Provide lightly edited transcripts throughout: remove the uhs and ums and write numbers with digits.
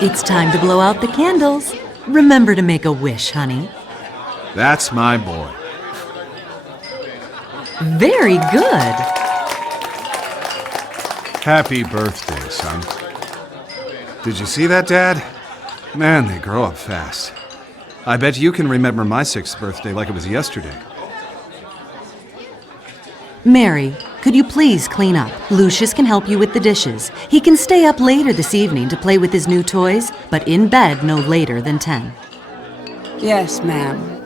It's time to blow out the candles. Remember to make a wish, honey. That's my boy. Very good. Happy birthday, son. Did you see that, Dad? Man, they grow up fast. I bet you can remember my 6th birthday like it was yesterday. Mary, could you please clean up? Lucius can help you with the dishes. He can stay up later this evening to play with his new toys, but in bed no later than 10. Yes, ma'am.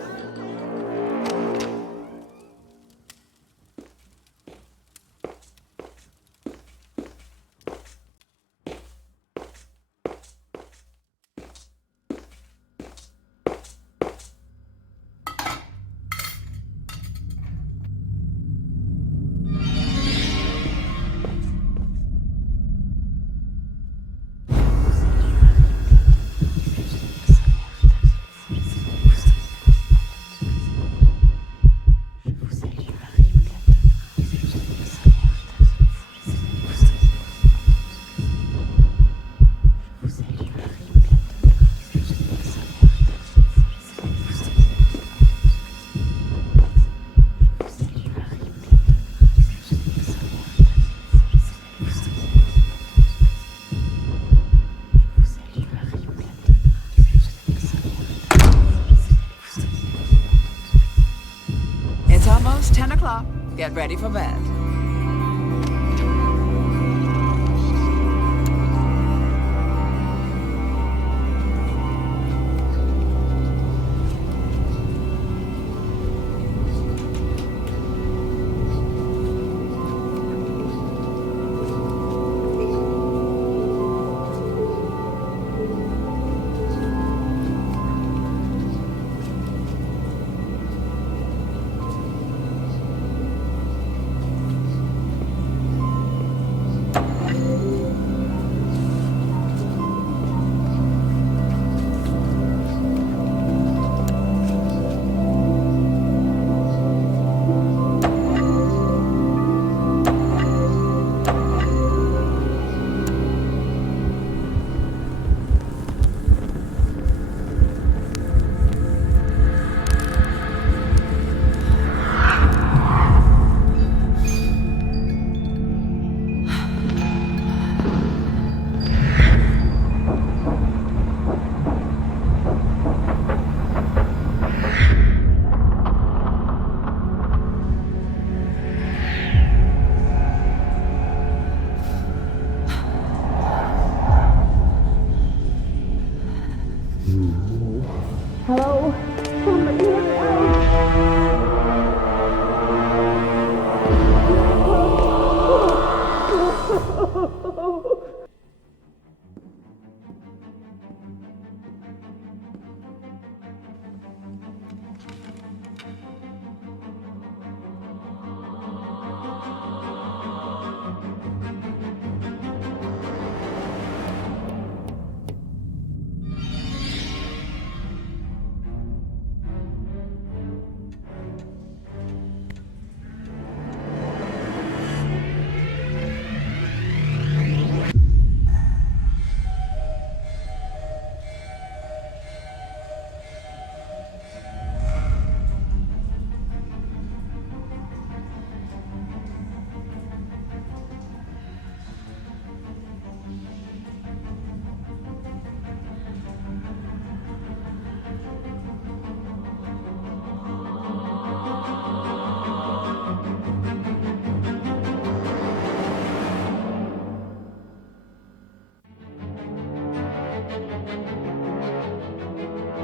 It's almost 10 o'clock. Get ready for bed.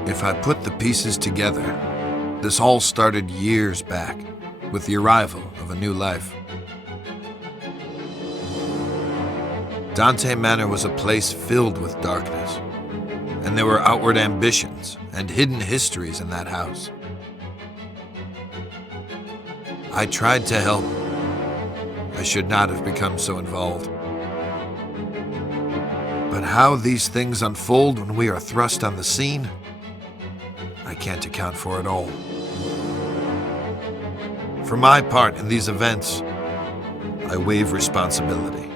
If I put the pieces together, this all started years back, with the arrival of a new life. Dante Manor was a place filled with darkness, And there were outward ambitions and hidden histories in that house. I tried to help. I should not have become so involved. But how these things unfold when we are thrust on the scene, I can't account for it all. For my part in these events, I waive responsibility.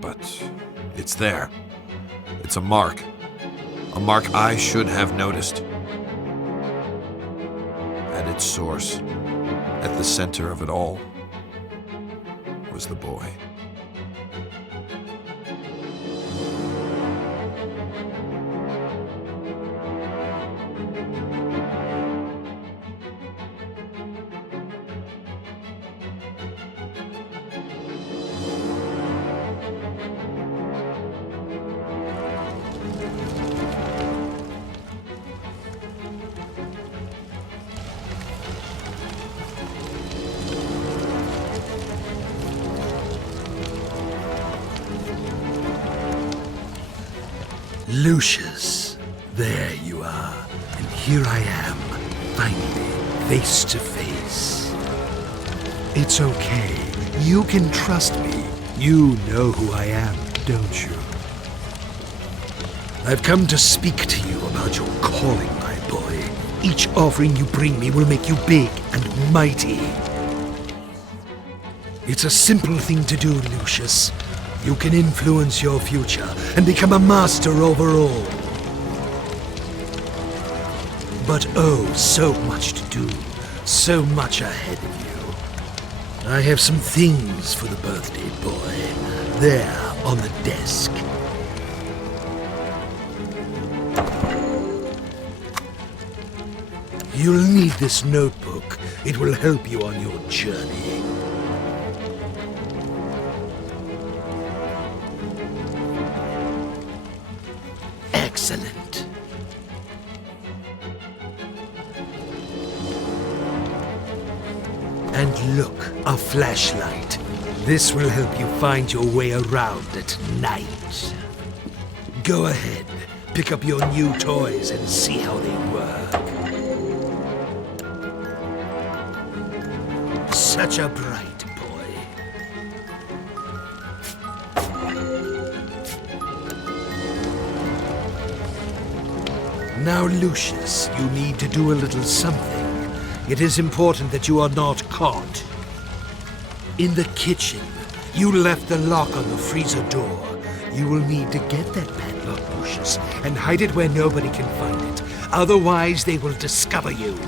But it's there. It's a mark I should have noticed. At its source, at the center of it all, was the boy. Lucius, there you are, and here I am, finally, face to face. It's okay, you can trust me. You know who I am, don't you? I've come to speak to you about your calling, my boy. Each offering you bring me will make you big and mighty. It's a simple thing to do, Lucius. You can influence your future and become a master over all. But oh, so much to do, so much ahead of you. I have some things for the birthday boy, there on the desk. You'll need this notebook. It will help you on your journey. Excellent. And look, a flashlight. This will help you find your way around at night. Go ahead, pick up your new toys and see how they work. Such a bright boy. Now, Lucius, you need to do a little something. It is important that you are not caught. In the kitchen, you left the lock on the freezer door. You will need to get that padlock, Lucius, and hide it where nobody can find it. Otherwise, they will discover you.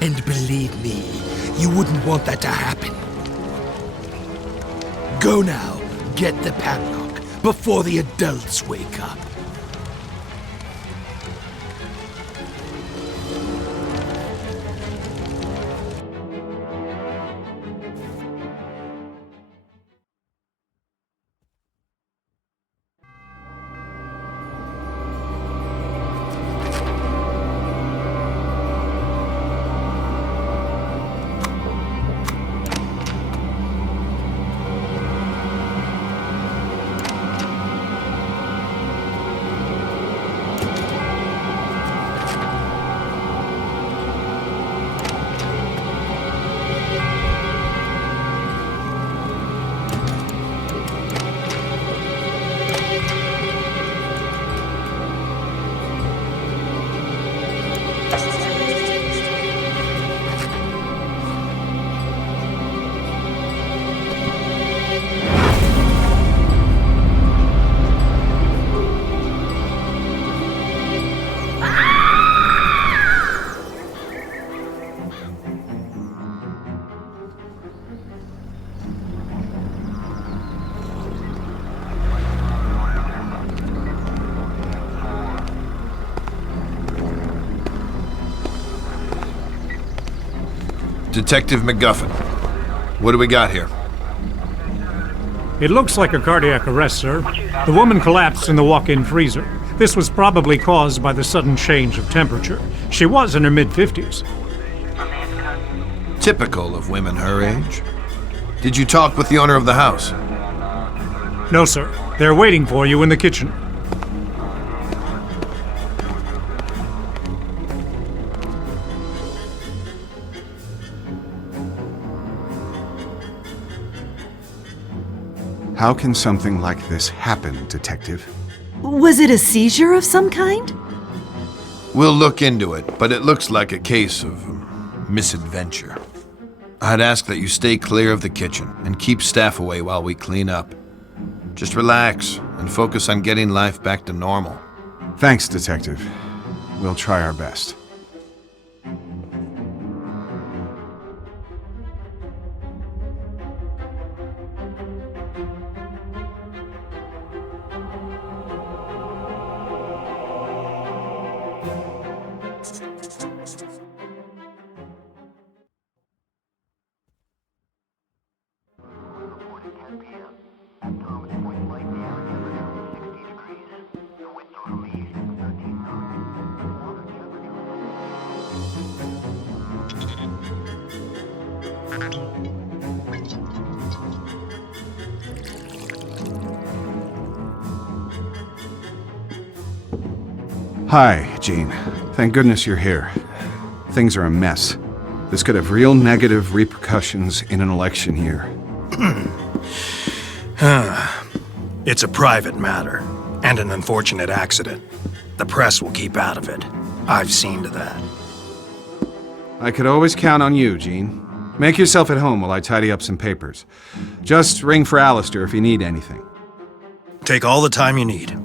And believe me, you wouldn't want that to happen. Go now, get the padlock, before the adults wake up. Detective McGuffin, what do we got here? It looks like a cardiac arrest, sir. The woman collapsed in the walk-in freezer. This was probably caused by the sudden change of temperature. She was in her mid-50s. Typical of women her age. Did you talk with the owner of the house? No, sir. They're waiting for you in the kitchen. How can something like this happen, Detective? Was it a seizure of some kind? We'll look into it, but it looks like a case of misadventure. I'd ask that you stay clear of the kitchen and keep staff away while we clean up. Just relax and focus on getting life back to normal. Thanks, Detective. We'll try our best. Hi, Jean. Thank goodness you're here. Things are a mess. This could have real negative repercussions in an election year. It's a private matter, and an unfortunate accident. The press will keep out of it. I've seen to that. I could always count on you, Jean. Make yourself at home while I tidy up some papers. Just ring for Alistair if you need anything. Take all the time you need.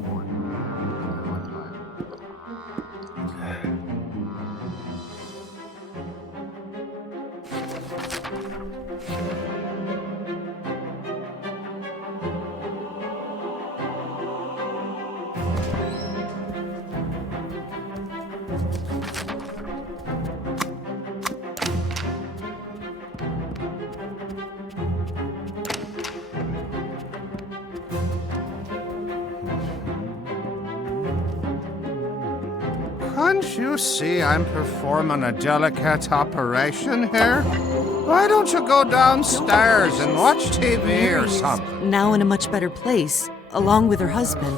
Can't you see I'm performing a delicate operation here? Why don't you go downstairs and watch TV or something? Now in a much better place, along with her husband.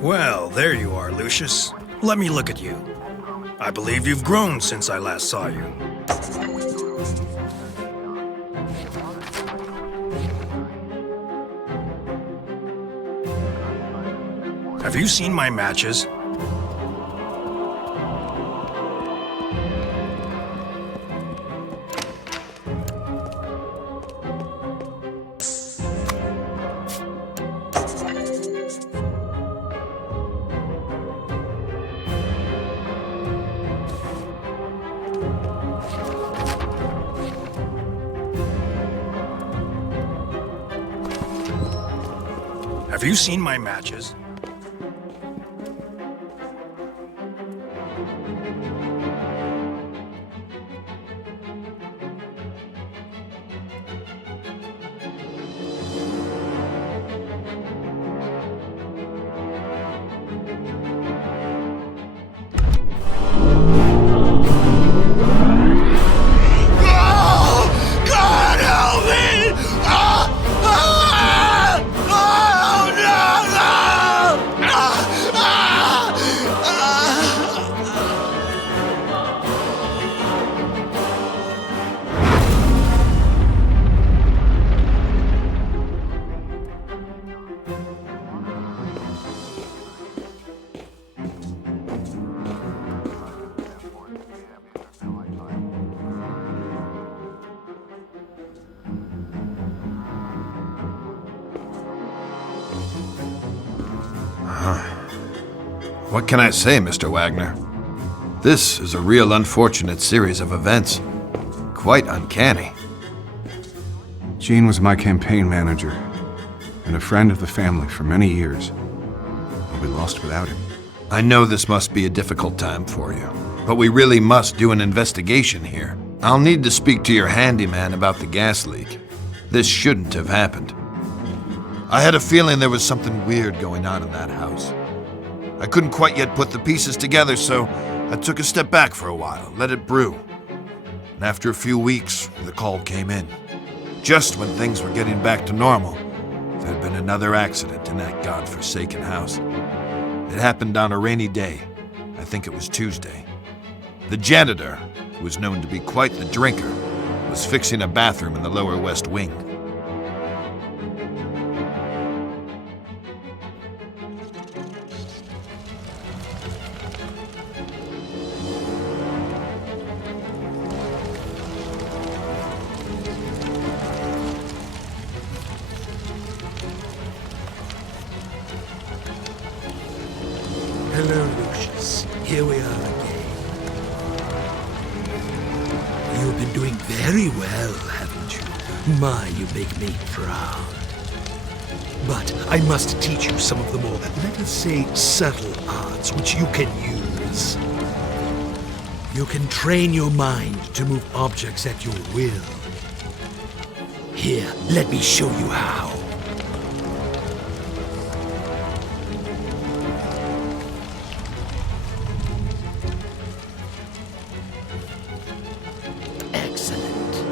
Well, there you are, Lucius. Let me look at you. I believe you've grown since I last saw you. Have you seen my matches? Have you seen my matches? What can I say, Mr. Wagner? This is a real unfortunate series of events. Quite uncanny. Gene was my campaign manager and a friend of the family for many years. We'll be lost without him. I know this must be a difficult time for you, but we really must do an investigation here. I'll need to speak to your handyman about the gas leak. This shouldn't have happened. I had a feeling there was something weird going on in that house. I couldn't quite yet put the pieces together, so I took a step back for a while, let it brew. And after a few weeks, the call came in. Just when things were getting back to normal, there had been another accident in that godforsaken house. It happened on a rainy day. I think it was Tuesday. The janitor, who was known to be quite the drinker, was fixing a bathroom in the lower west wing. Hello, Lucius. Here we are again. You've been doing very well, haven't you? My, you make me proud. But I must teach you some of the more, let us say, subtle arts which you can use. You can train your mind to move objects at your will. Here, let me show you how. Excellent.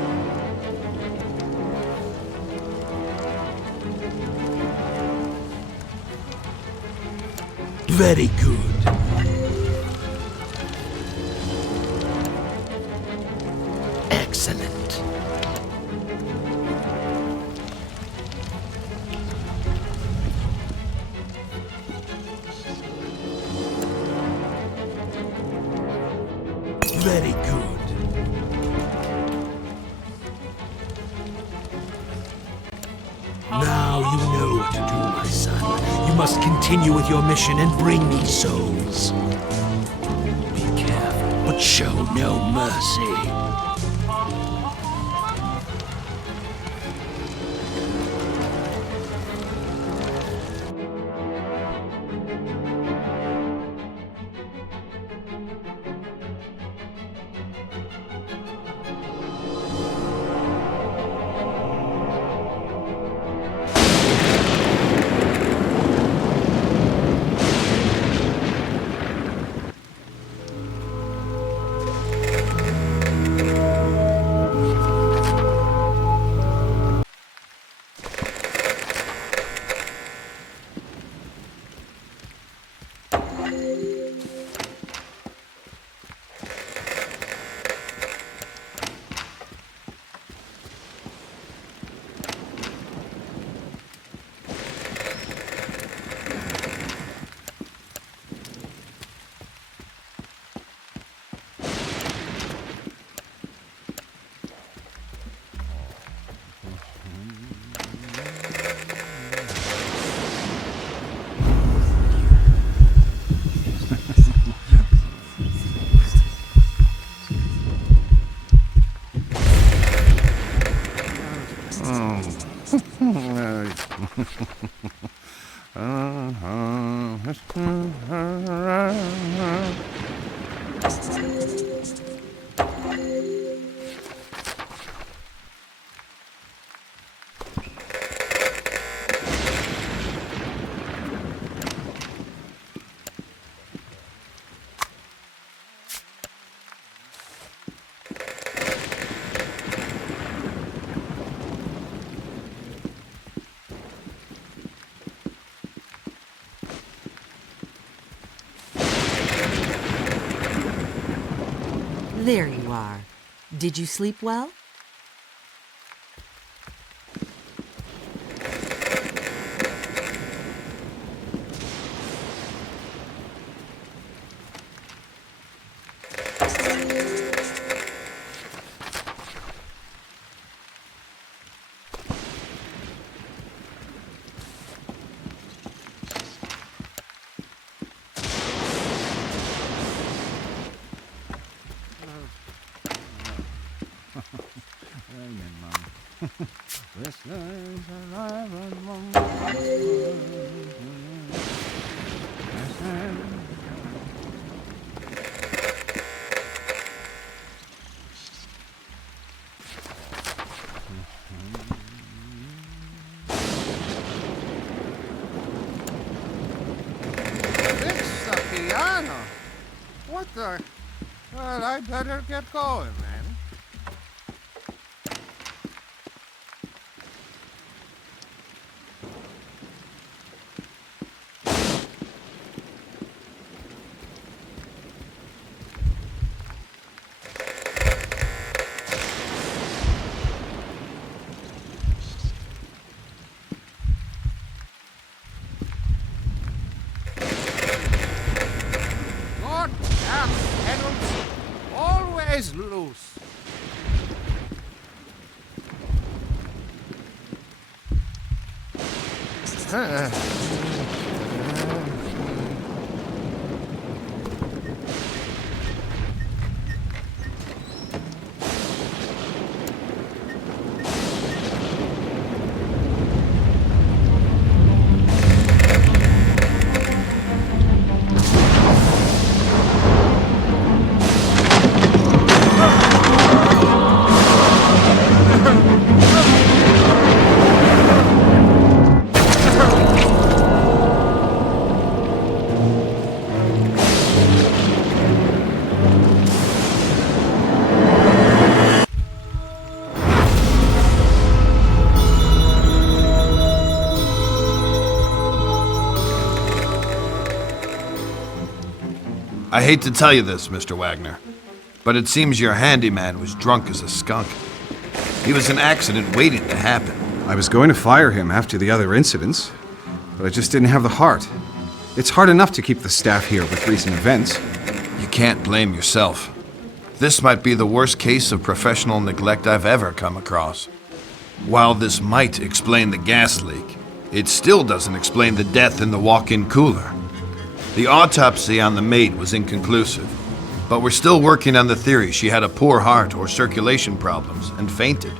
Very good. Excellent. Very good. Now you know what to do, my son. You must continue with your mission and bring me souls. Be careful, but show no mercy. There you are. Did you sleep well? It's the piano. What the? Well, I better get going, man. God damn pedals. Always loose. I hate to tell you this, Mr. Wagner, but it seems your handyman was drunk as a skunk. He was an accident waiting to happen. I was going to fire him after the other incidents, but I just didn't have the heart. It's hard enough to keep the staff here with recent events. You can't blame yourself. This might be the worst case of professional neglect I've ever come across. While this might explain the gas leak, it still doesn't explain the death in the walk-in cooler. The autopsy on the maid was inconclusive, but we're still working on the theory she had a poor heart or circulation problems and fainted.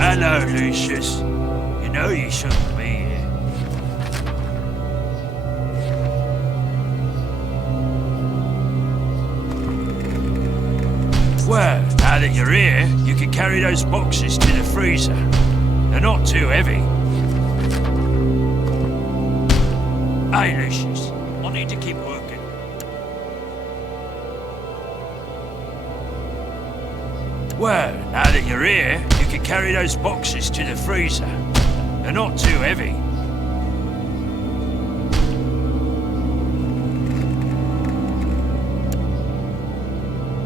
Hello, Lucius. You know you shouldn't be here. Well, now that you're here, you can carry those boxes to the freezer. They're not too heavy. Hey, Lucius, I need to keep working. Well, now that you're here, you can carry those boxes to the freezer. They're not too heavy.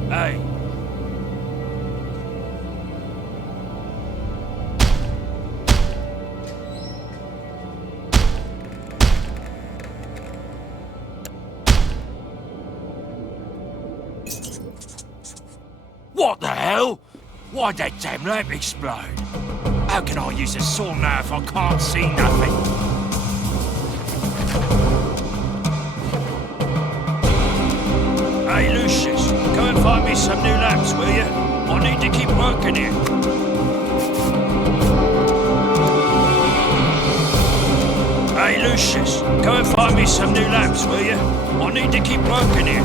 Hey. What the hell? Why'd that damn lamp explode? How can I use a saw now if I can't see nothing? Hey, Lucius, go and find me some new lamps, will you? I need to keep working here. Hey, Lucius, go and find me some new lamps, will you? I need to keep working here.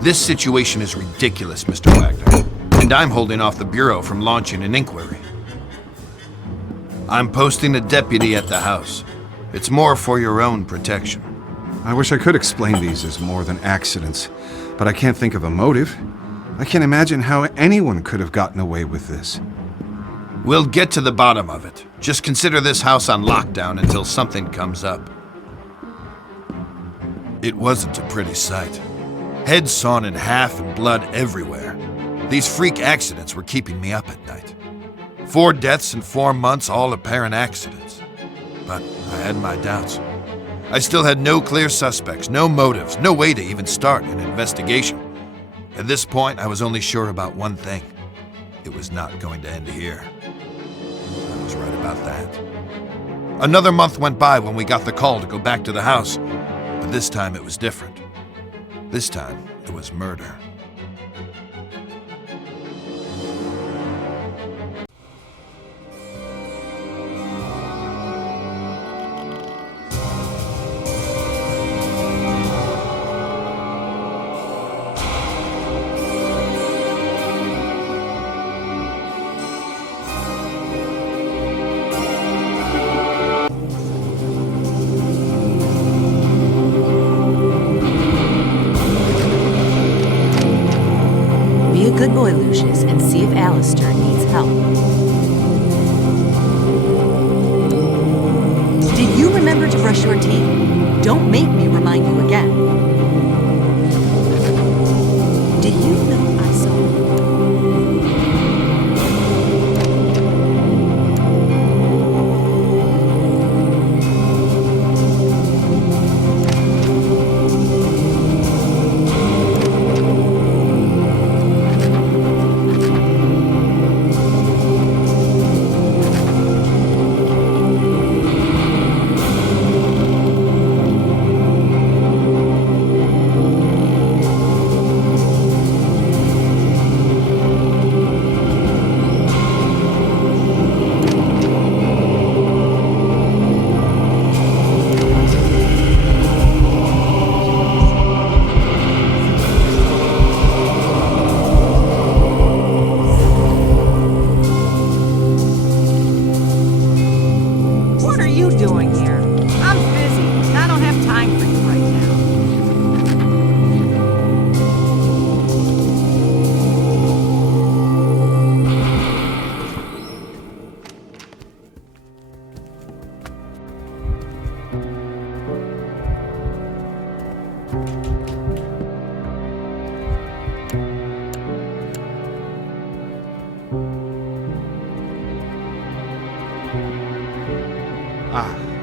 This situation is ridiculous, Mr. Wagner, and I'm holding off the Bureau from launching an inquiry. I'm posting a deputy at the house. It's more for your own protection. I wish I could explain these as more than accidents, but I can't think of a motive. I can't imagine how anyone could have gotten away with this. We'll get to the bottom of it. Just consider this house on lockdown until something comes up. It wasn't a pretty sight. Heads sawn in half and blood everywhere. These freak accidents were keeping me up at night. 4 deaths in 4 months, all apparent accidents. But I had my doubts. I still had no clear suspects, no motives, no way to even start an investigation. At this point, I was only sure about one thing. It was not going to end here. I was right about that. Another month went by when we got the call to go back to the house, but this time it was different. This time, it was murder. Good boy, Lucius, and see if Alistair needs help. Did you remember to brush your teeth? Don't make me remind you again. Did you know I saw...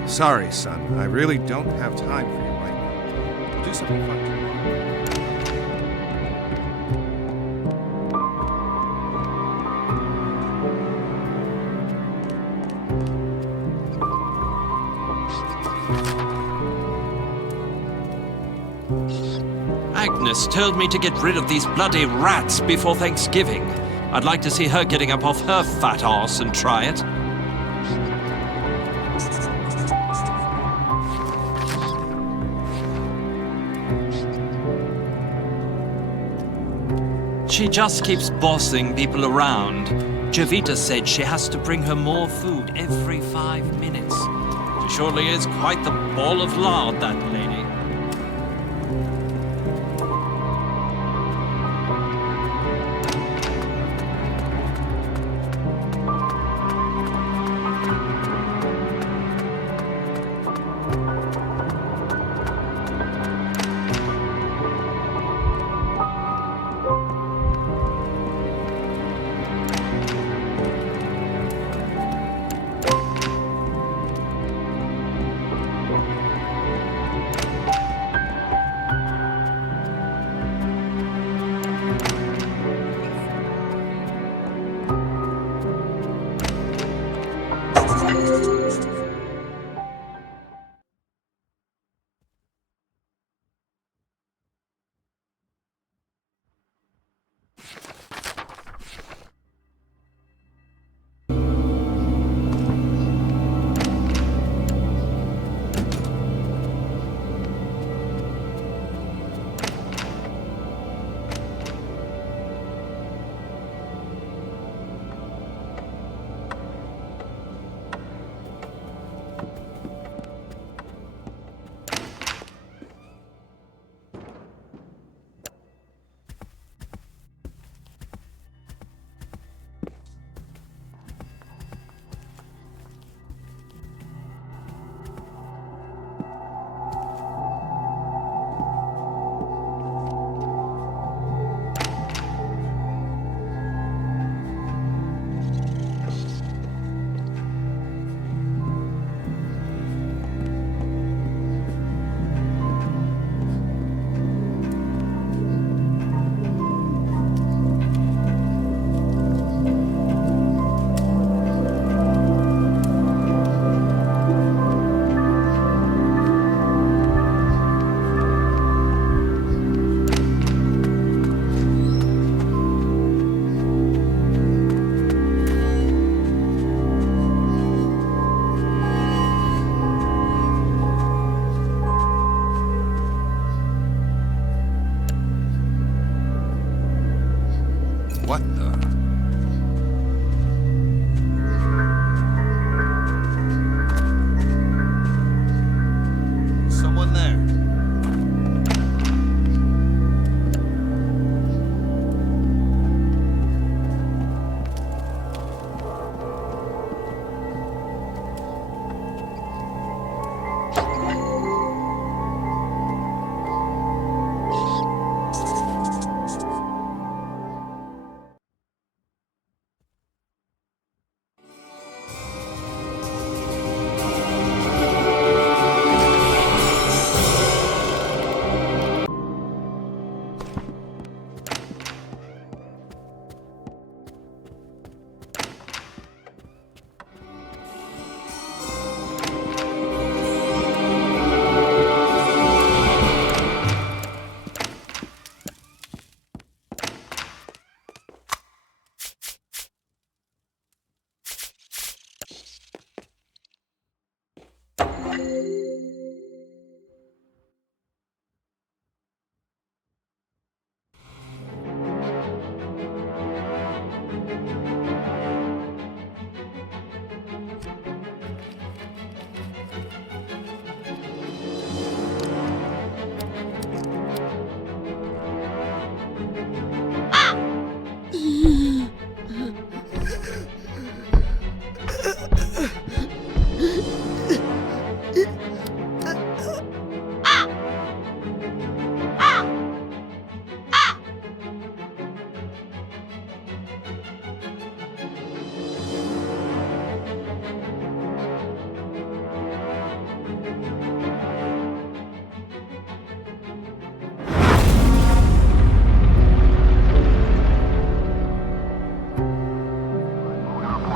Sorry, son. I really don't have time for you right now. Do something fun tomorrow. Agnes told me to get rid of these bloody rats before Thanksgiving. I'd like to see her getting up off her fat arse and try it. She just keeps bossing people around. Jovita said she has to bring her more food every 5 minutes. She surely is quite the ball of lard, that lady.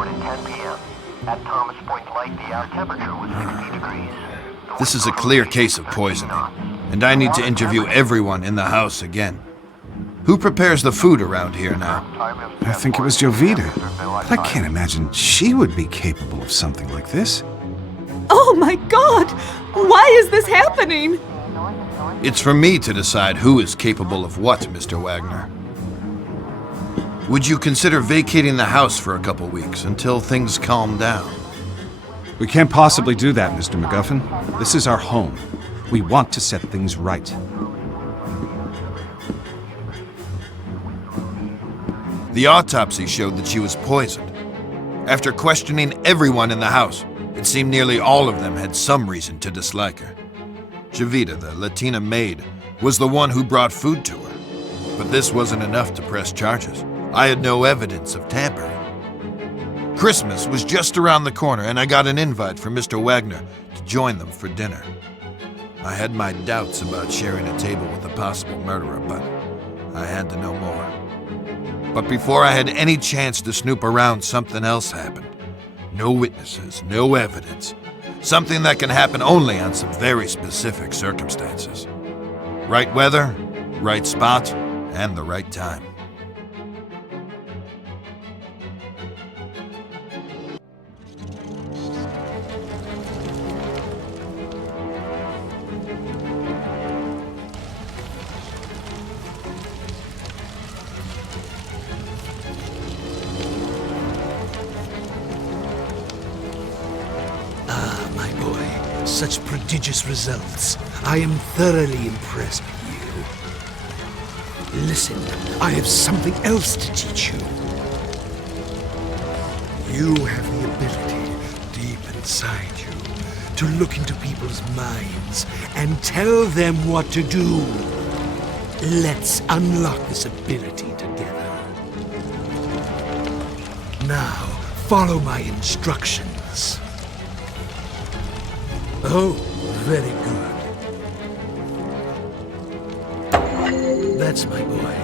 at 10 p.m. At Thomas Point Light, the air temperature was 60 degrees. This is a clear case of poisoning, and I need to interview everyone in the house again. Who prepares the food around here now? I think it was Jovita. But I can't imagine she would be capable of something like this. Oh my God! Why is this happening? It's for me to decide who is capable of what, Mr. Wagner. Would you consider vacating the house for a couple weeks until things calm down? We can't possibly do that, Mr. MacGuffin. This is our home. We want to set things right. The autopsy showed that she was poisoned. After questioning everyone in the house, it seemed nearly all of them had some reason to dislike her. Jovita, the Latina maid, was the one who brought food to her. But this wasn't enough to press charges. I had no evidence of tampering. Christmas was just around the corner, and I got an invite from Mr. Wagner to join them for dinner. I had my doubts about sharing a table with a possible murderer, but I had to know more. But before I had any chance to snoop around, something else happened. No witnesses, no evidence. Something that can happen only on some very specific circumstances. Right weather, right spot, and the right time. Such prodigious results. I am thoroughly impressed with you. Listen, I have something else to teach you. You have the ability deep inside you to look into people's minds and tell them what to do. Let's unlock this ability together. Now, follow my instructions. Oh, very good. That's my boy.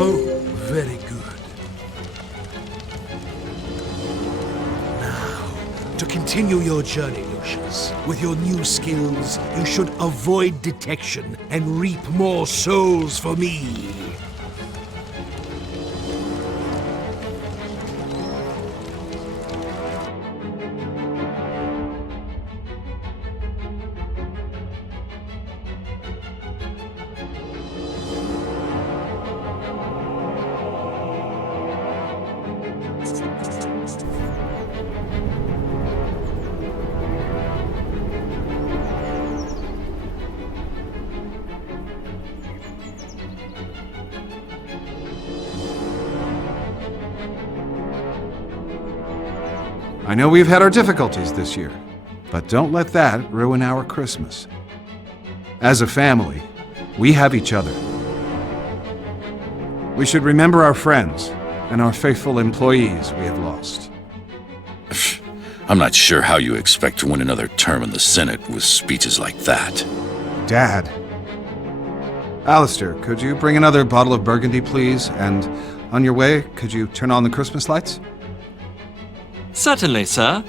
Oh, very good. Now, to continue your journey, Lucius, with your new skills, you should avoid detection and reap more souls for me. I know we've had our difficulties this year, but don't let that ruin our Christmas. As a family, we have each other. We should remember our friends and our faithful employees we have lost. I'm not sure how you expect to win another term in the Senate with speeches like that. Dad. Alistair, could you bring another bottle of Burgundy, please? And on your way, could you turn on the Christmas lights? Certainly, sir.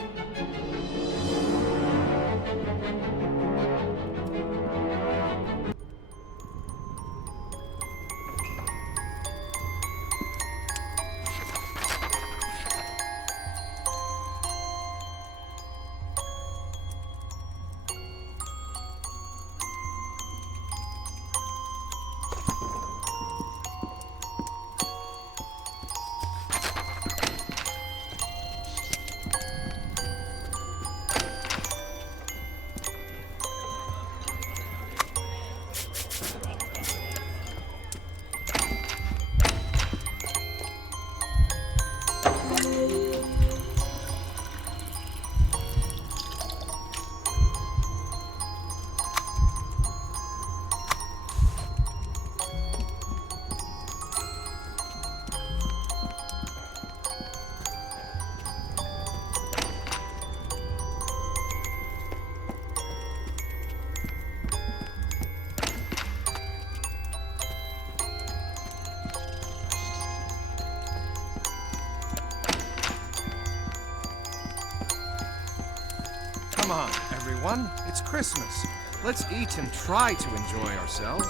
Come on, everyone. It's Christmas. Let's eat and try to enjoy ourselves.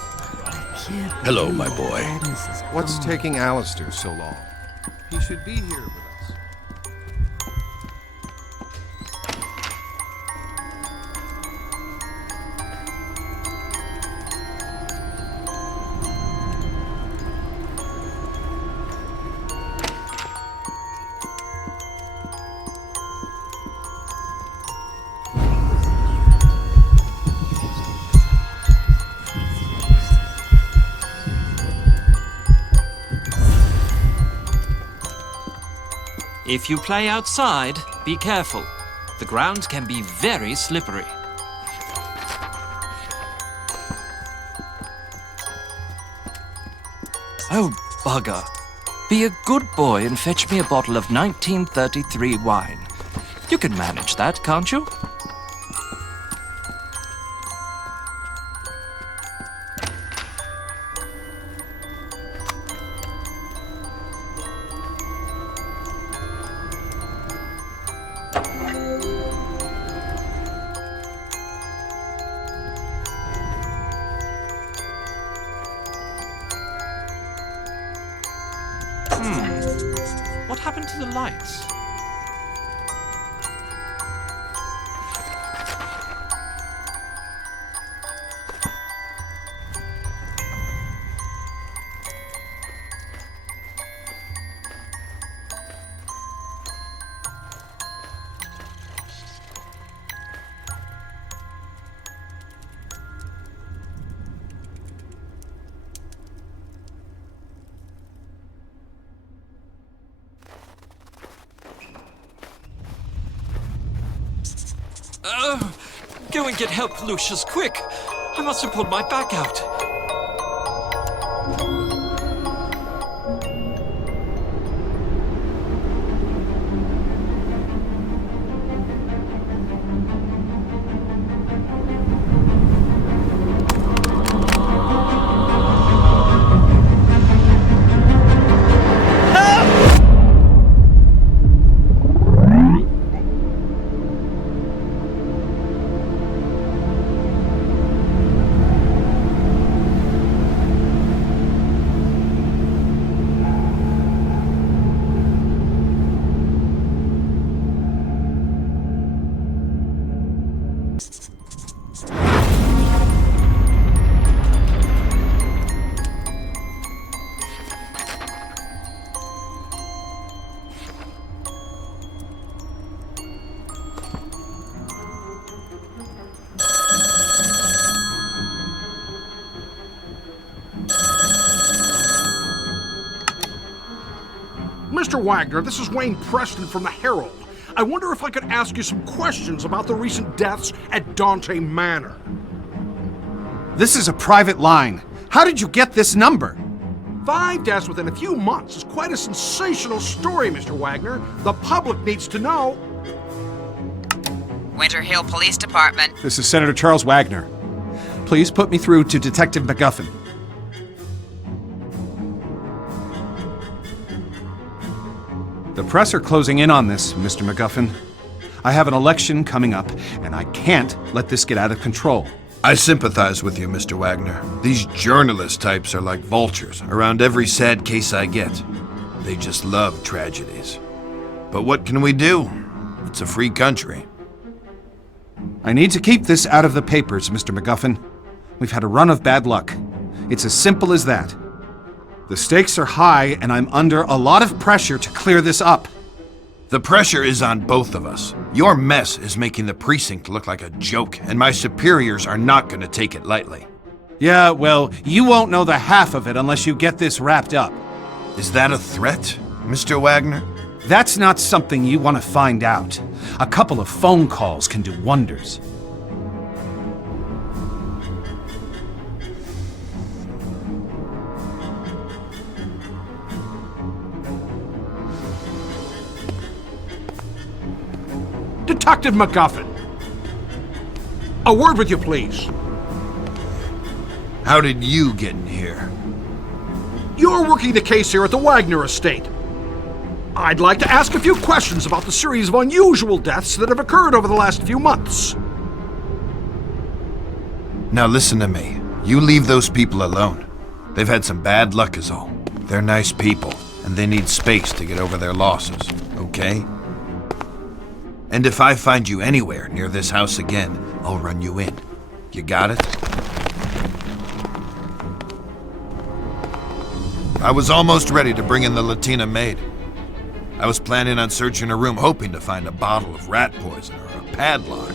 Hello, my boy. What's taking Alistair so long? He should be here with us. If you play outside, be careful. The ground can be very slippery. Oh, bugger. Be a good boy and fetch me a bottle of 1933 wine. You can manage that, can't you? What happened to the lights? Go and get help, Lucius, quick! I must have pulled my back out. Mr. Wagner, this is Wayne Preston from the Herald. I wonder if I could ask you some questions about the recent deaths at Dante Manor. This is a private line. How did you get this number? 5 deaths within a few months is quite a sensational story, Mr. Wagner. The public needs to know. Winter Hill Police Department. This is Senator Charles Wagner. Please put me through to Detective McGuffin. The press are closing in on this, Mr. McGuffin. I have an election coming up, and I can't let this get out of control. I sympathize with you, Mr. Wagner. These journalist types are like vultures around every sad case I get. They just love tragedies. But what can we do? It's a free country. I need to keep this out of the papers, Mr. McGuffin. We've had a run of bad luck. It's as simple as that. The stakes are high, and I'm under a lot of pressure to clear this up. The pressure is on both of us. Your mess is making the precinct look like a joke, and my superiors are not going to take it lightly. Yeah, well, you won't know the half of it unless you get this wrapped up. Is that a threat, Mr. Wagner? That's not something you want to find out. A couple of phone calls can do wonders. Detective McGuffin. A word with you, please. How did you get in here? You're working the case here at the Wagner estate. I'd like to ask a few questions about the series of unusual deaths that have occurred over the last few months. Now listen to me. You leave those people alone. They've had some bad luck is all. They're nice people, and they need space to get over their losses, okay? And if I find you anywhere near this house again, I'll run you in. You got it? I was almost ready to bring in the Latina maid. I was planning on searching her room, hoping to find a bottle of rat poison or a padlock.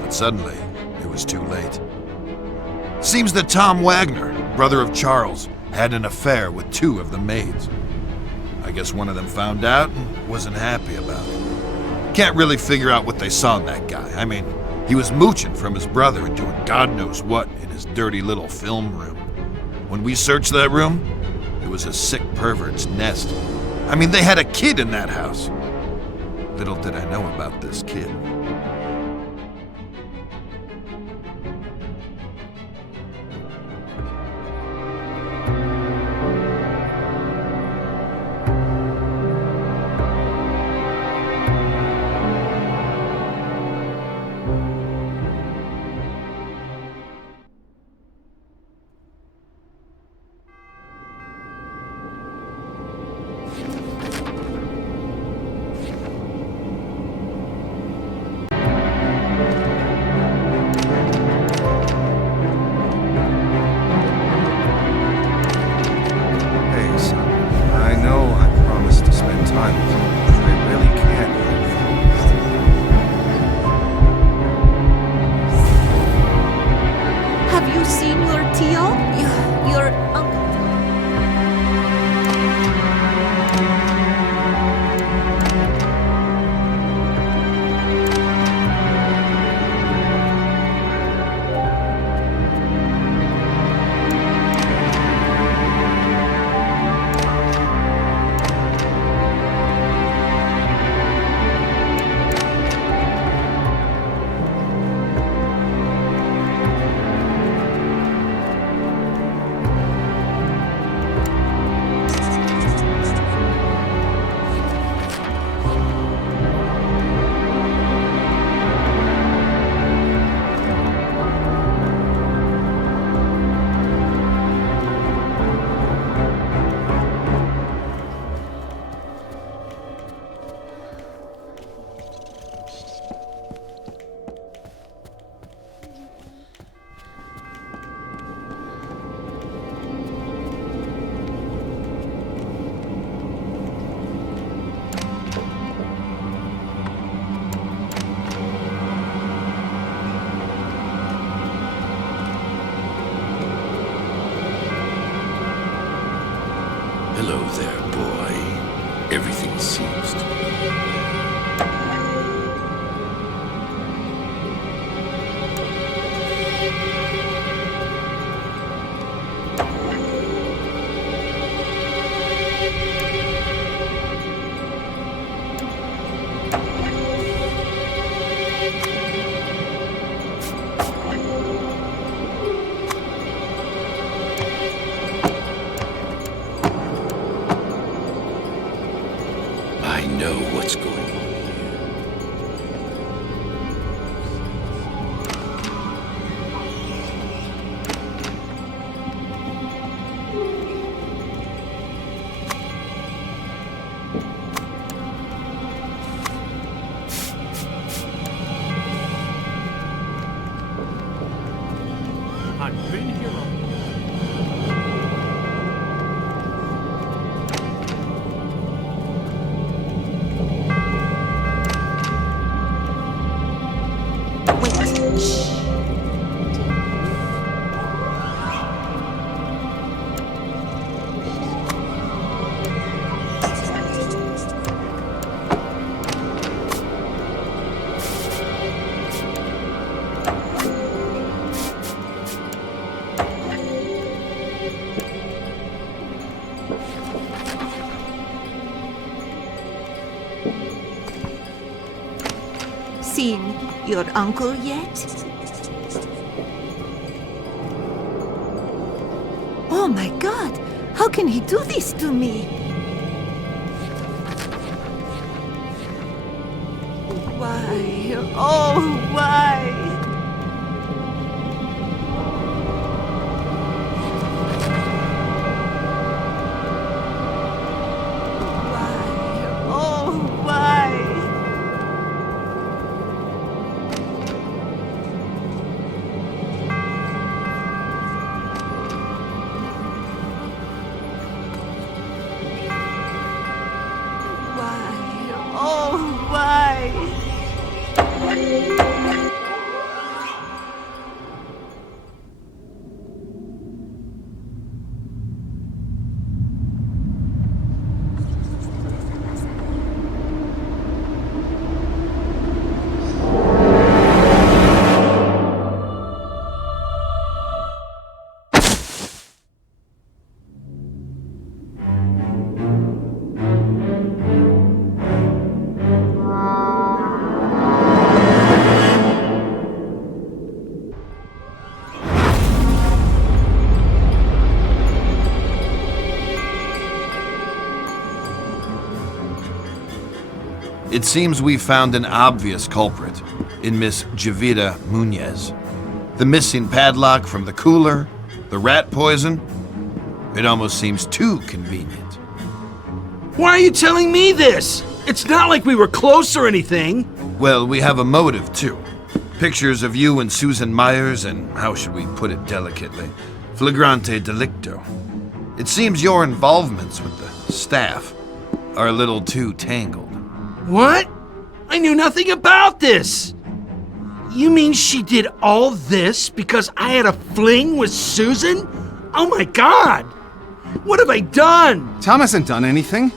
But suddenly, it was too late. Seems that Tom Wagner, brother of Charles, had an affair with 2 of the maids. I guess one of them found out and wasn't happy about it. Can't really figure out what they saw in that guy. I mean, he was mooching from his brother and doing God knows what in his dirty little film room. When we searched that room, it was a sick pervert's nest. I mean, they had a kid in that house. Little did I know about this kid. Hello there, boy. Everything seems to be... I know what's going on here. I've been here. Seen your uncle yet? Oh my God! How can he do this to me? Why? Oh, why? It seems we found an obvious culprit in Miss Jovita Munez. The missing padlock from the cooler, the rat poison. It almost seems too convenient. Why are you telling me this? It's not like we were close or anything. Well, we have a motive, too. Pictures of you and Susan Myers and, how should we put it delicately, flagrante delicto. It seems your involvements with the staff are a little too tangled. What? I knew nothing about this! You mean she did all this because I had a fling with Susan? Oh my God! What have I done? Tom hasn't done anything.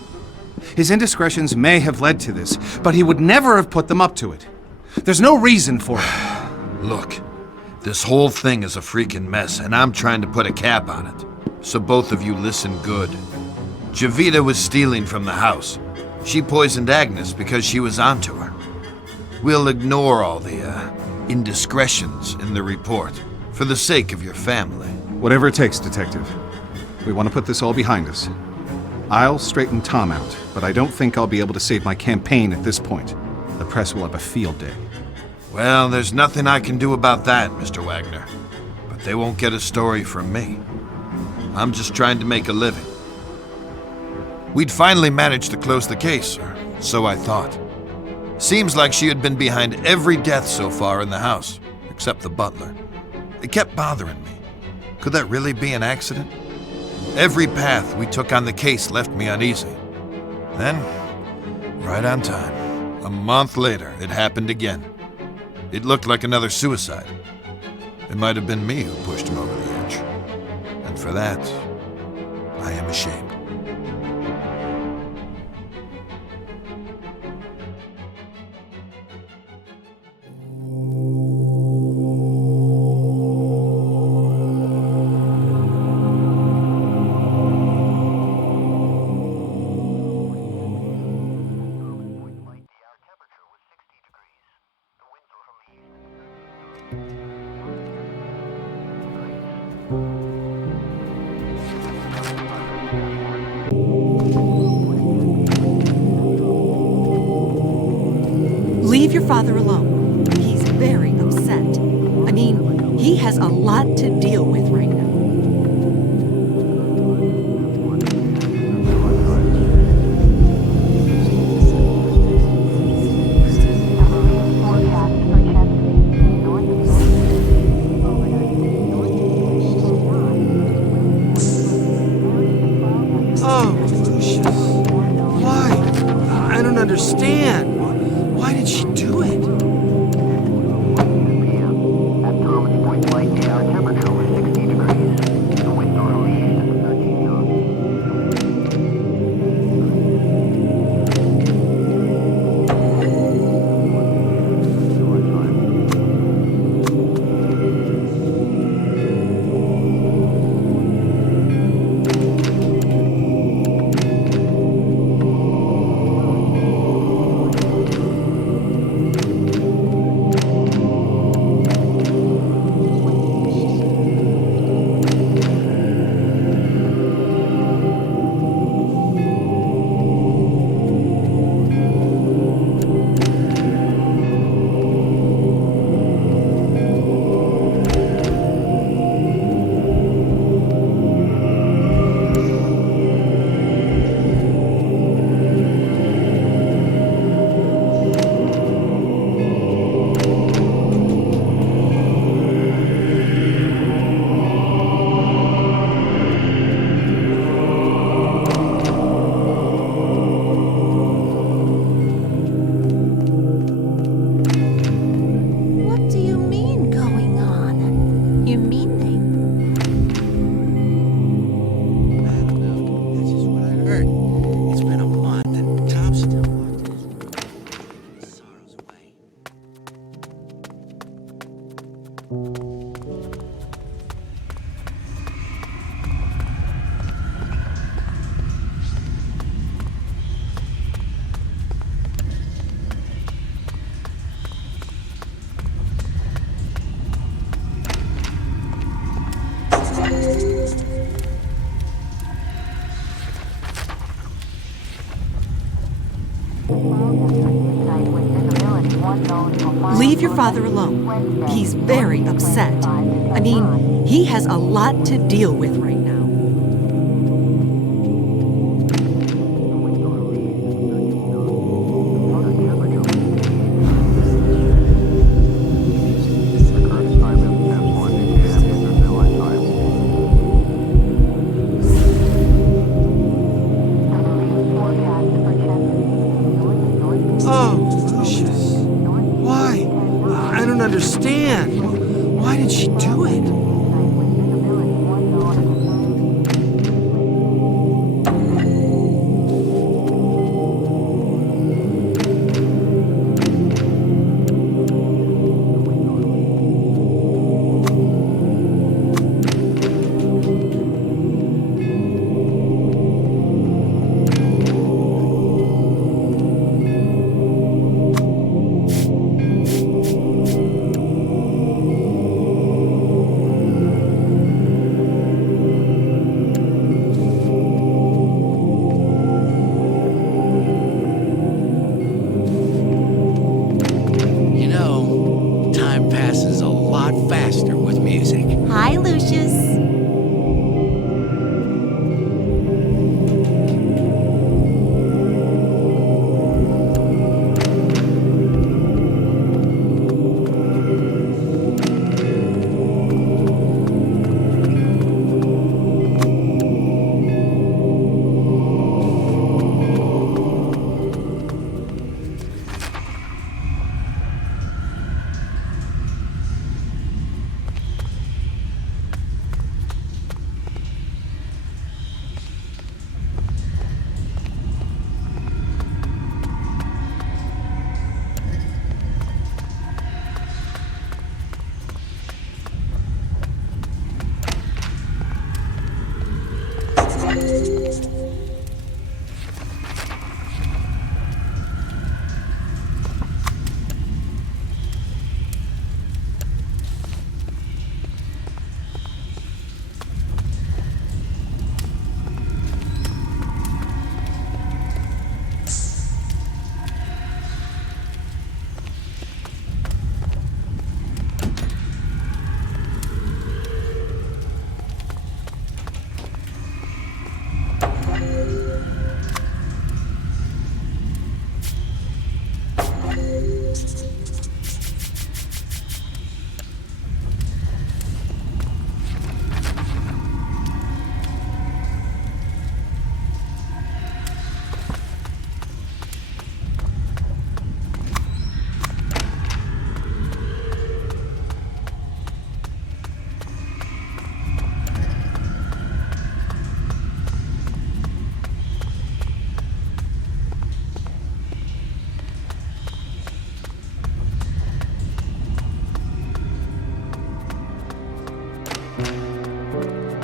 His indiscretions may have led to this, but he would never have put them up to it. There's no reason for it. Look, this whole thing is a freaking mess, and I'm trying to put a cap on it. So both of you listen good. Jovita was stealing from the house. She poisoned Agnes because she was onto her. We'll ignore all the, indiscretions in the report, for the sake of your family. Whatever it takes, Detective. We want to put this all behind us. I'll straighten Tom out, but I don't think I'll be able to save my campaign at this point. The press will have a field day. Well, there's nothing I can do about that, Mr. Wagner. But they won't get a story from me. I'm just trying to make a living. We'd finally managed to close the case, or so I thought. Seems like she had been behind every death so far in the house, except the butler. It kept bothering me. Could that really be an accident? Every path we took on the case left me uneasy. Then, right on time, a month later, it happened again. It looked like another suicide. It might have been me who pushed him over the edge. And for that, I am ashamed. Leave your father alone. He's very upset. I mean, he has a lot to deal with right now. Oh, Lucius. Why? I don't understand. Why did she do it? At Thomas Point Light, the temperature was 60 degrees. Leave your father alone. He's very upset. I mean, he has a lot to deal with right now. Oh, Lucius. Why? I don't understand. Why did she do it? You know, time passes a lot faster with music. Hi, Lucius.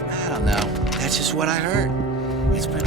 I don't know. That's just what I heard. It's been...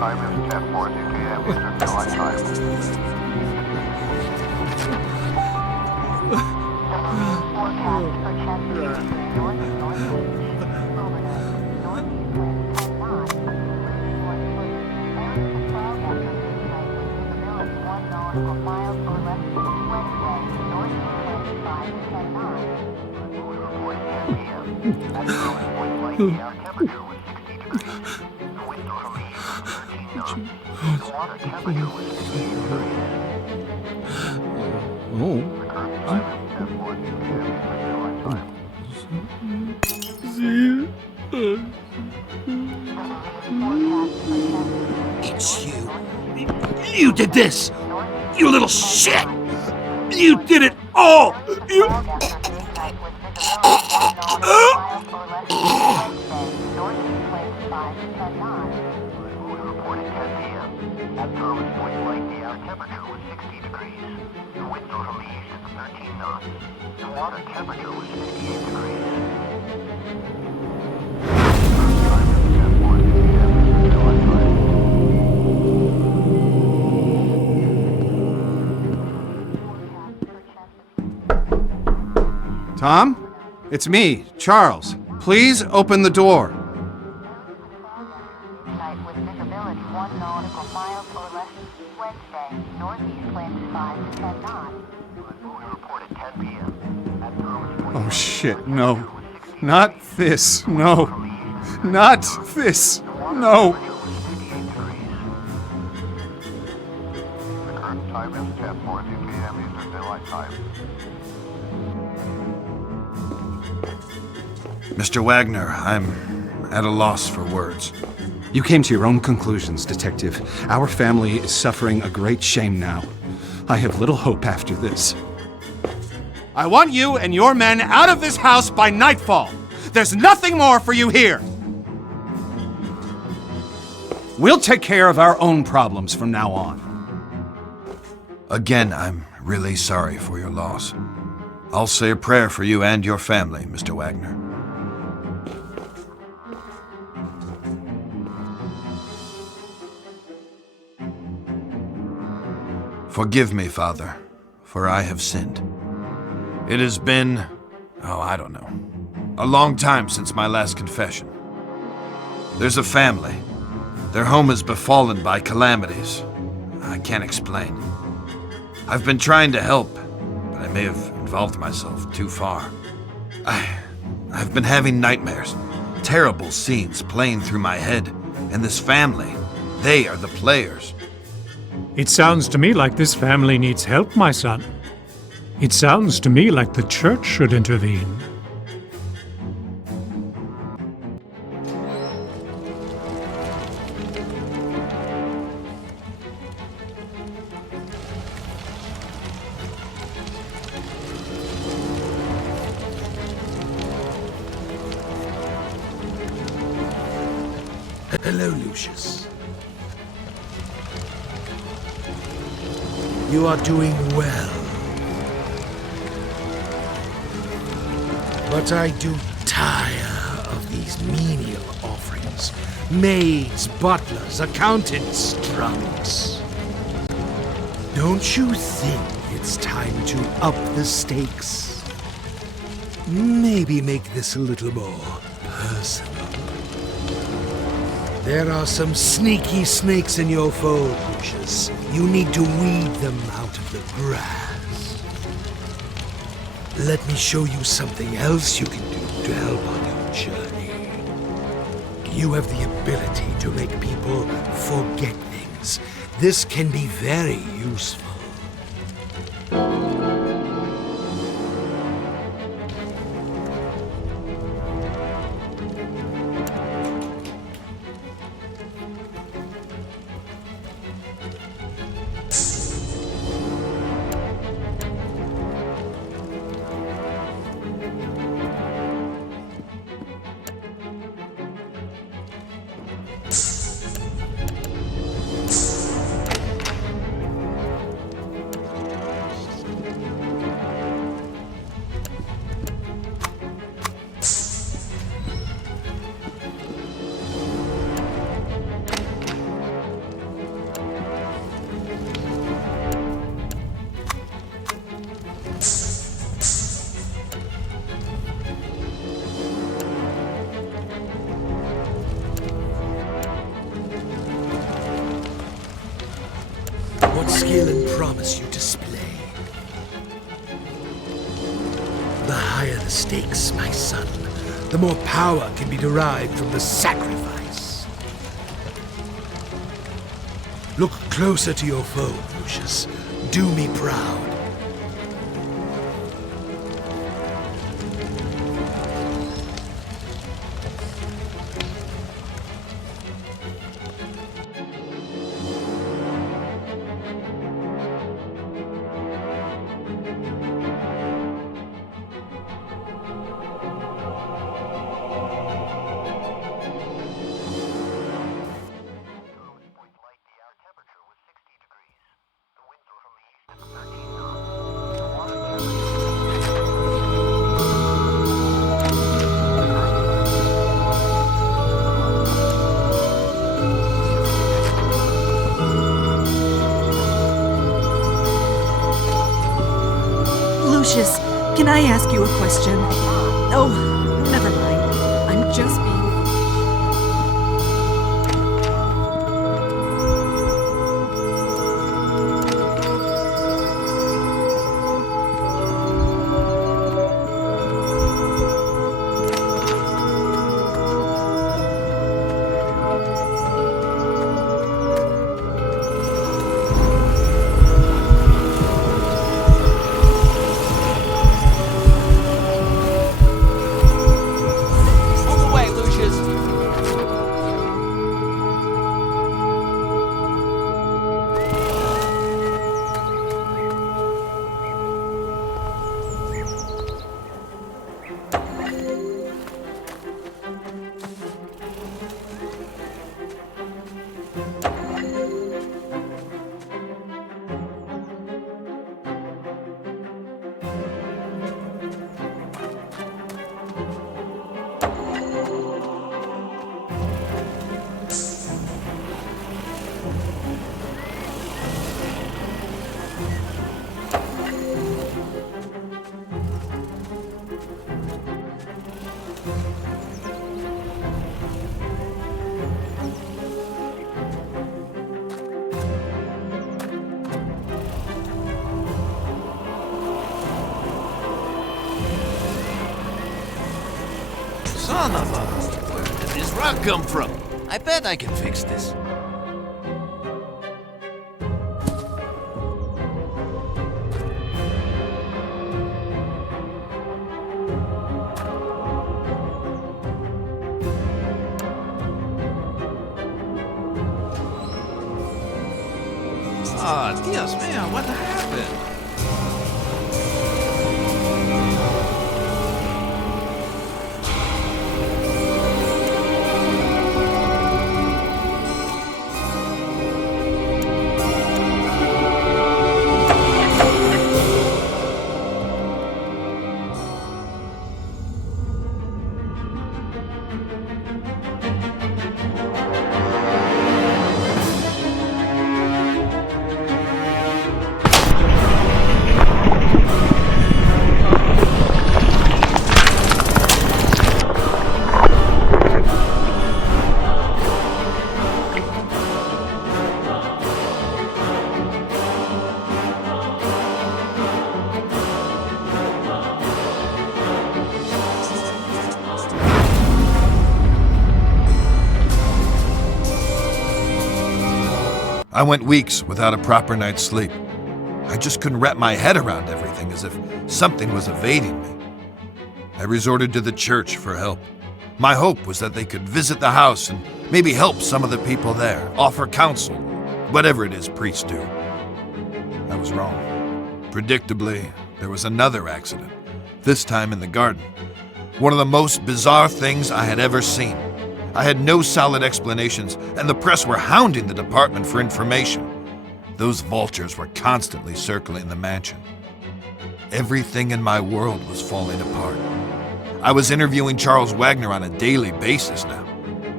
Time is 10:40 p.m. Eastern Daylight Time. It's you. You did this! You little shit! You did it all! You... At Thomas Point Lake, the air temperature was 60 degrees. The wind from the east at 13 knots. The water temperature was 58 degrees. Tom? It's me, Charles. Please open the door. With visibility 1 nautical miles or less. Wednesday, northeast wind 5 to 10 knots. We report at 10 p.m. At Thomas Point. Oh shit, no. Not this. No. Not this. No. The current time is 10:40 p.m. Eastern Daylight Time. Mr. Wagner, I'm at a loss for words. You came to your own conclusions, Detective. Our family is suffering a great shame now. I have little hope after this. I want you and your men out of this house by nightfall. There's nothing more for you here. We'll take care of our own problems from now on. Again, I'm really sorry for your loss. I'll say a prayer for you and your family, Mr. Wagner. Forgive me, Father, for I have sinned. It has been, I don't know, a long time since my last confession. There's a family. Their home is befallen by calamities. I can't explain. I've been trying to help, but I may have involved myself too far. I've been having nightmares, terrible scenes playing through my head, and this family, they are the players. It sounds to me like this family needs help, my son. It sounds to me like the church should intervene. Hello, Lucius. You are doing well. But I do tire of these menial offerings. Maids, butlers, accountants, drunks. Don't you think it's time to up the stakes? Maybe make this a little more personal. There are some sneaky snakes in your fold, Lucius. You need to weed them out of the grass. Let me show you something else you can do to help on your journey. You have the ability to make people forget things. This can be very useful. What skill and promise you display. The higher the stakes, my son, the more power can be derived from the sacrifice. Look closer to your foe, Lucius. Do me proud. Lucius, can I ask you a question? Oh, never mind. I'm just being... Son of a... Where did this rock come from? I bet I can fix this. Ah, Dios mío, what happened? I went weeks without a proper night's sleep. I just couldn't wrap my head around everything, as if something was evading me. I resorted to the church for help. My hope was that they could visit the house and maybe help some of the people there, offer counsel, whatever it is priests do. I was wrong. Predictably, there was another accident, this time in the garden. One of the most bizarre things I had ever seen. I had no solid explanations, and the press were hounding the department for information. Those vultures were constantly circling the mansion. Everything in my world was falling apart. I was interviewing Charles Wagner on a daily basis now.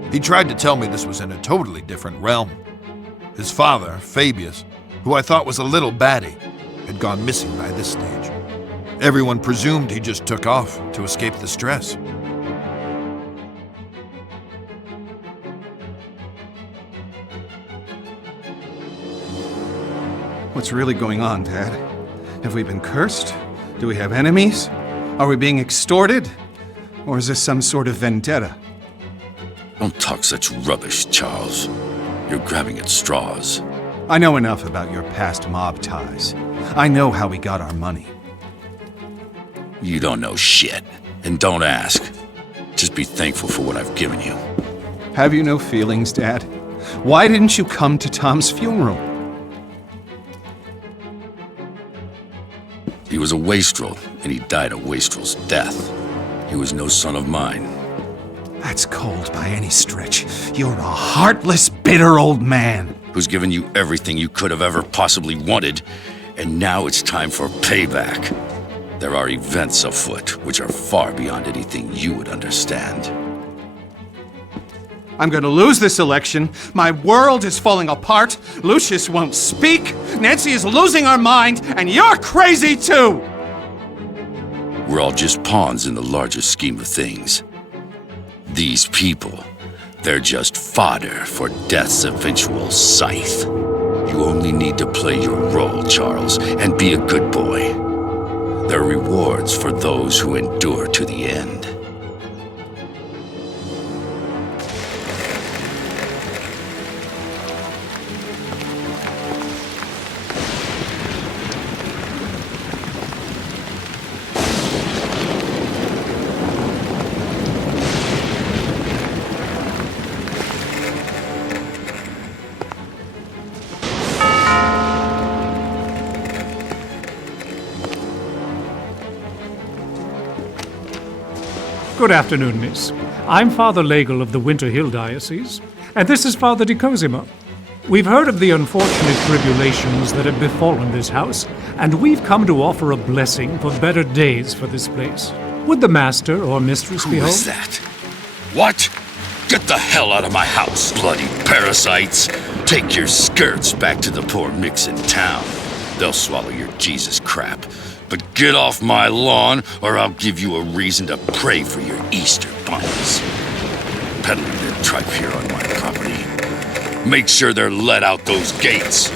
He tried to tell me this was in a totally different realm. His father, Fabius, who I thought was a little batty, had gone missing by this stage. Everyone presumed he just took off to escape the stress. What's really going on, Dad? Have we been cursed? Do we have enemies? Are we being extorted? Or is this some sort of vendetta? Don't talk such rubbish, Charles. You're grabbing at straws. I know enough about your past mob ties. I know how we got our money. You don't know shit. And don't ask. Just be thankful for what I've given you. Have you no feelings, Dad? Why didn't you come to Tom's funeral? He was a wastrel, and he died a wastrel's death. He was no son of mine. That's cold by any stretch. You're a heartless, bitter old man. Who's given you everything you could have ever possibly wanted, and now it's time for payback. There are events afoot which are far beyond anything you would understand. I'm gonna lose this election. My world is falling apart. Lucius won't speak. Nancy is losing her mind, and you're crazy too! We're all just pawns in the larger scheme of things. These people, they're just fodder for Death's eventual scythe. You only need to play your role, Charles, and be a good boy. There are rewards for those who endure to the end. Good afternoon, miss. I'm Father Legel of the Winter Hill Diocese, and this is Father de Cosimo. We've heard of the unfortunate tribulations that have befallen this house, and we've come to offer a blessing for better days for this place. Would the master or mistress be home? Who is that? What? Get the hell out of my house, bloody parasites! Take your skirts back to the poor micks in town. They'll swallow your Jesus crap. But get off my lawn, or I'll give you a reason to pray for your Easter bunnies. Peddling their tripe here on my property. Make sure they're let out those gates.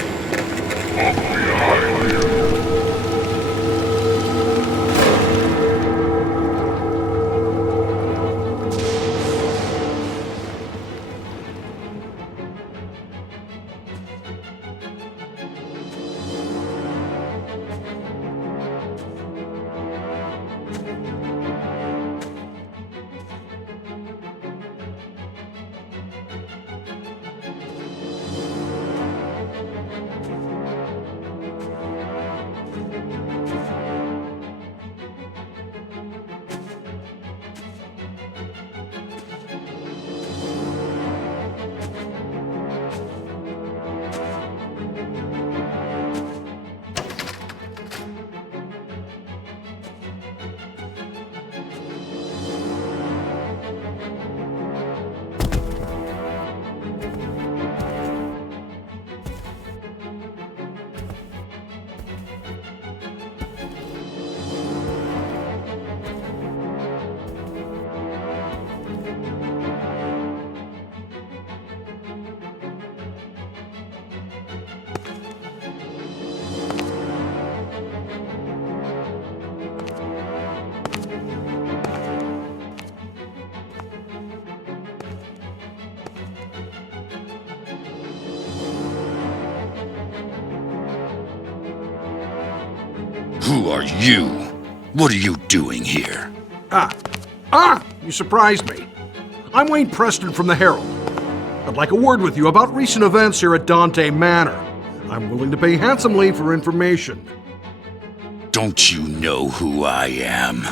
Who are you? What are you doing here? You surprised me. I'm Wayne Preston from the Herald. I'd like a word with you about recent events here at Dante Manor. I'm willing to pay handsomely for information. Don't you know who I am?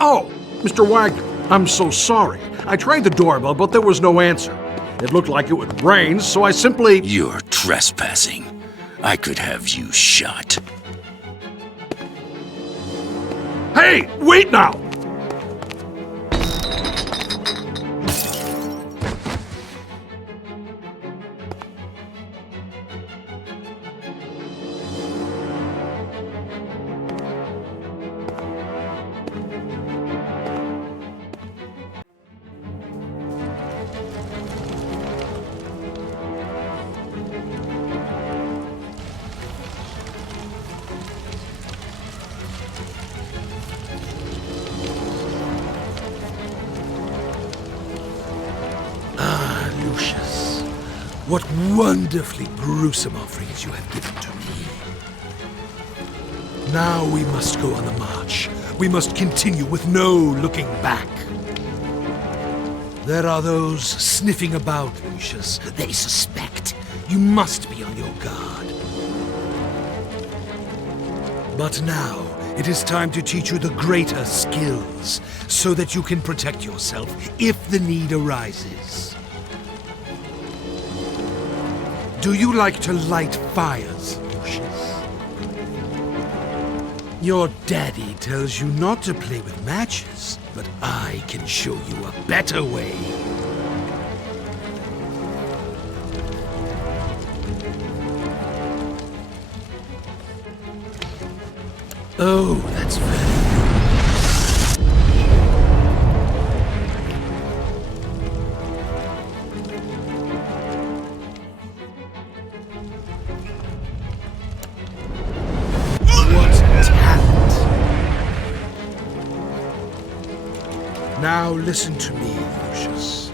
Oh, Mr. Wagner, I'm so sorry. I tried the doorbell, but there was no answer. It looked like it would rain, so I simply... You're trespassing. I could have you shot. Hey, wait now! Lucius, what wonderfully gruesome offerings you have given to me. Now we must go on the march. We must continue with no looking back. There are those sniffing about, Lucius. They suspect. You must be on your guard. But now, it is time to teach you the greater skills, so that you can protect yourself if the need arises. Do you like to light fires, Lucius? Your daddy tells you not to play with matches, but I can show you a better way. Oh, that's very good. Now listen to me, Lucius.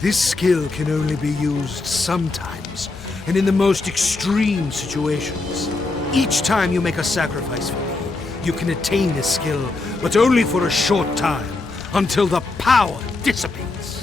This skill can only be used sometimes, and in the most extreme situations. Each time you make a sacrifice for me, you can attain this skill, but only for a short time, until the power dissipates.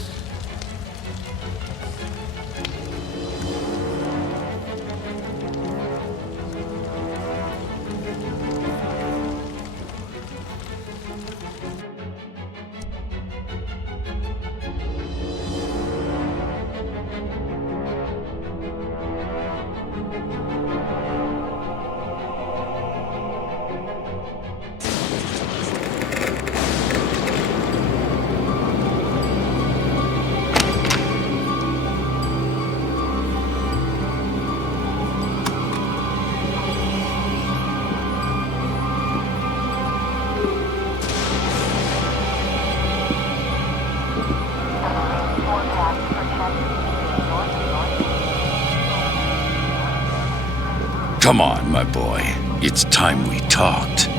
Come on, my boy. It's time we talked.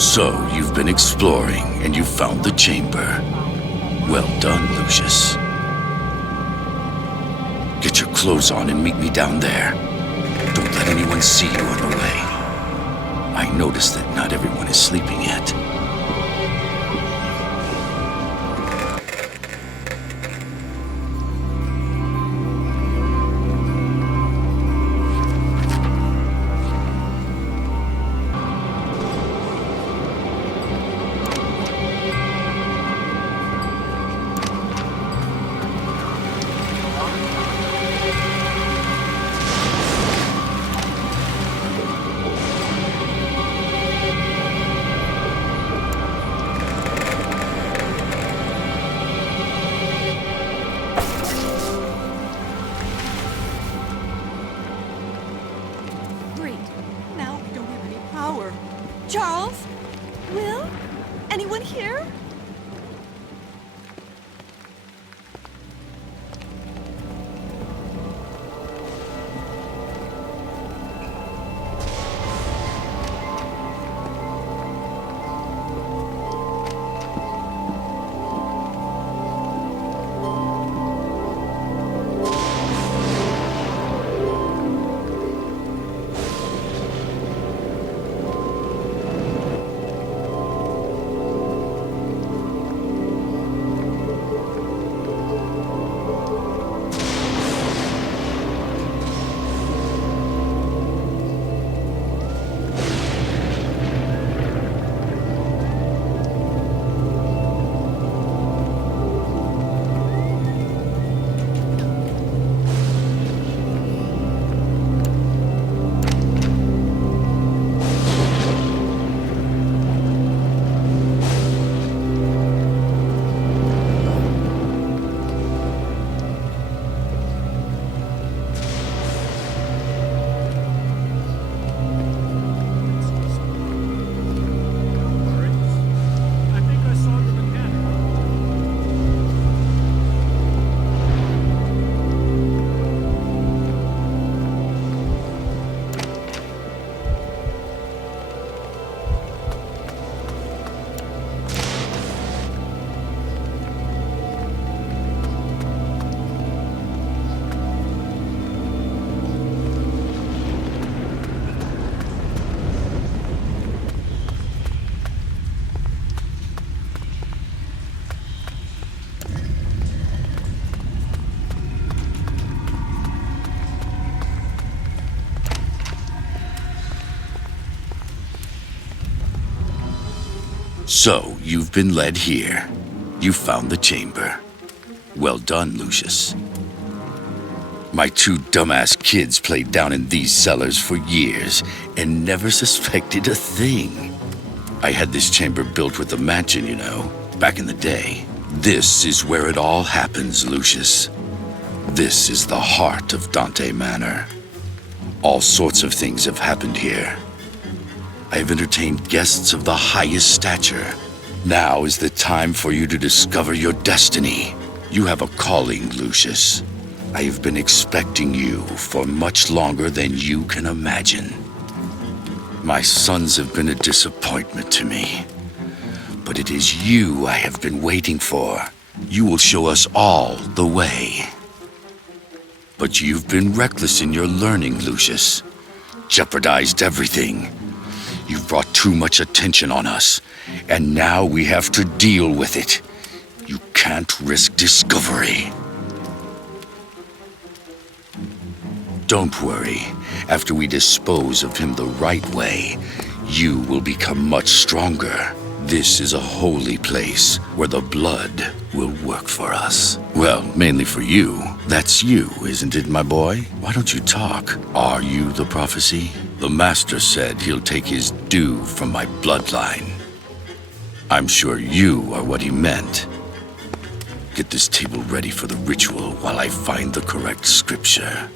So, you've been exploring, and you found the chamber. Well done, Lucius. Get your clothes on and meet me down there. Don't let anyone see you on the way. I noticed that not everyone is sleeping yet. Charles? Will? Anyone here? So, you've been led here. You found the chamber. Well done, Lucius. My two dumbass kids played down in these cellars for years and never suspected a thing. I had this chamber built with the mansion, you know, back in the day. This is where it all happens, Lucius. This is the heart of Dante Manor. All sorts of things have happened here. I have entertained guests of the highest stature. Now is the time for you to discover your destiny. You have a calling, Lucius. I have been expecting you for much longer than you can imagine. My sons have been a disappointment to me. But it is you I have been waiting for. You will show us all the way. But you've been reckless in your learning, Lucius. Jeopardized everything. You've brought too much attention on us, and now we have to deal with it. You can't risk discovery. Don't worry. After we dispose of him the right way, you will become much stronger. This is a holy place where the blood will work for us. Well, mainly for you. That's you, isn't it, my boy? Why don't you talk? Are you the prophecy? The Master said he'll take his due from my bloodline. I'm sure you are what he meant. Get this table ready for the ritual while I find the correct scripture.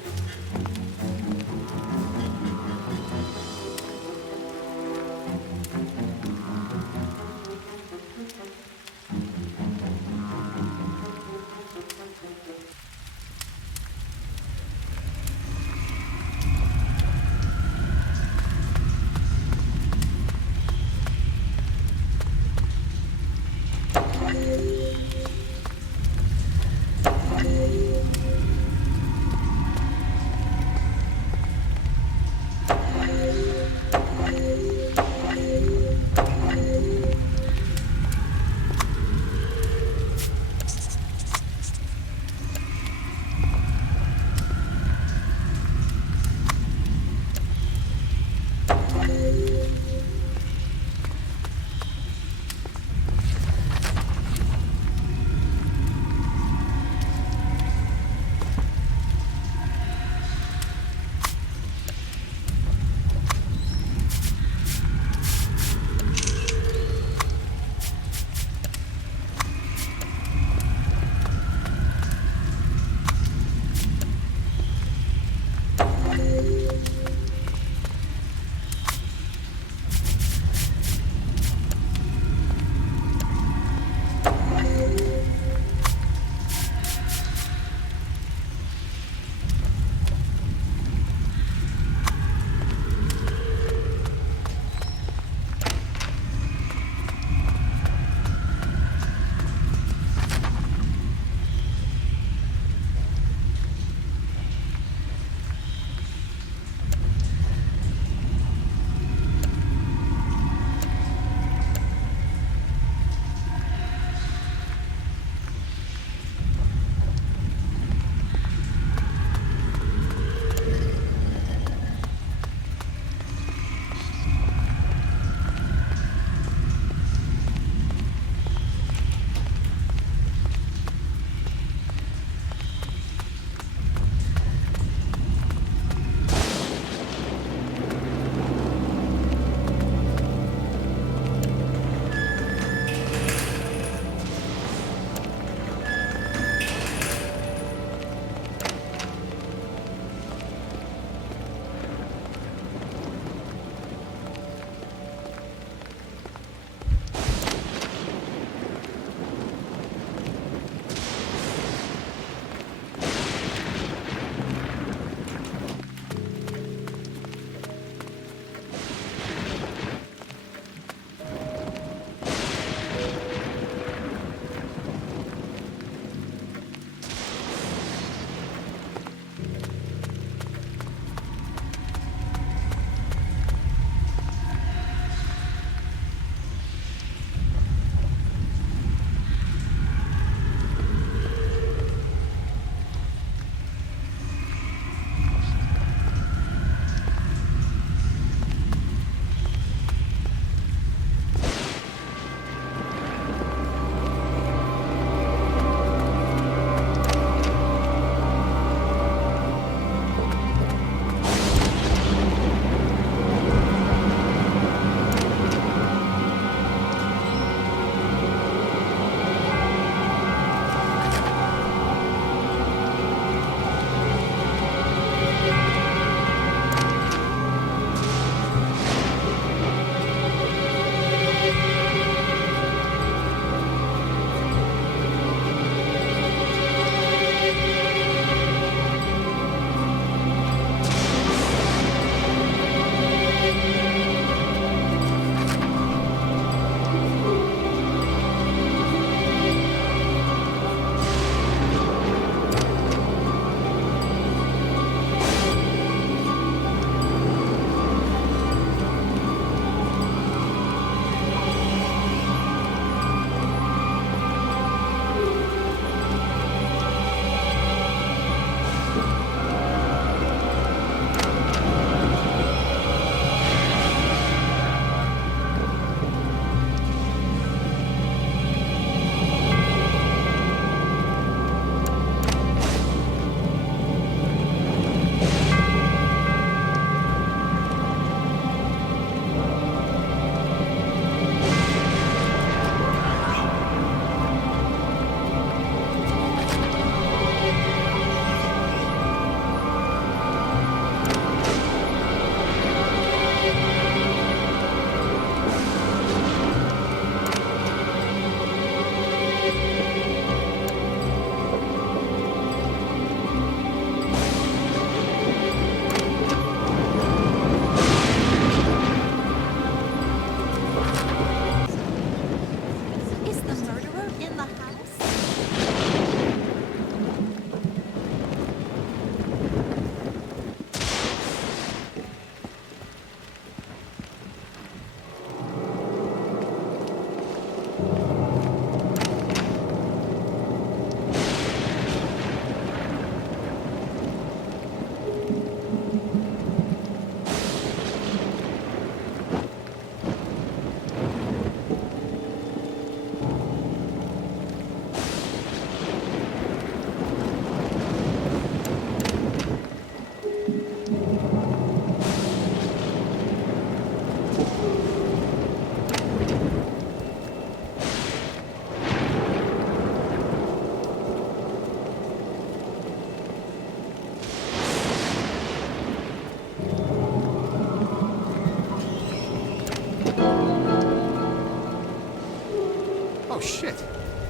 Oh, shit.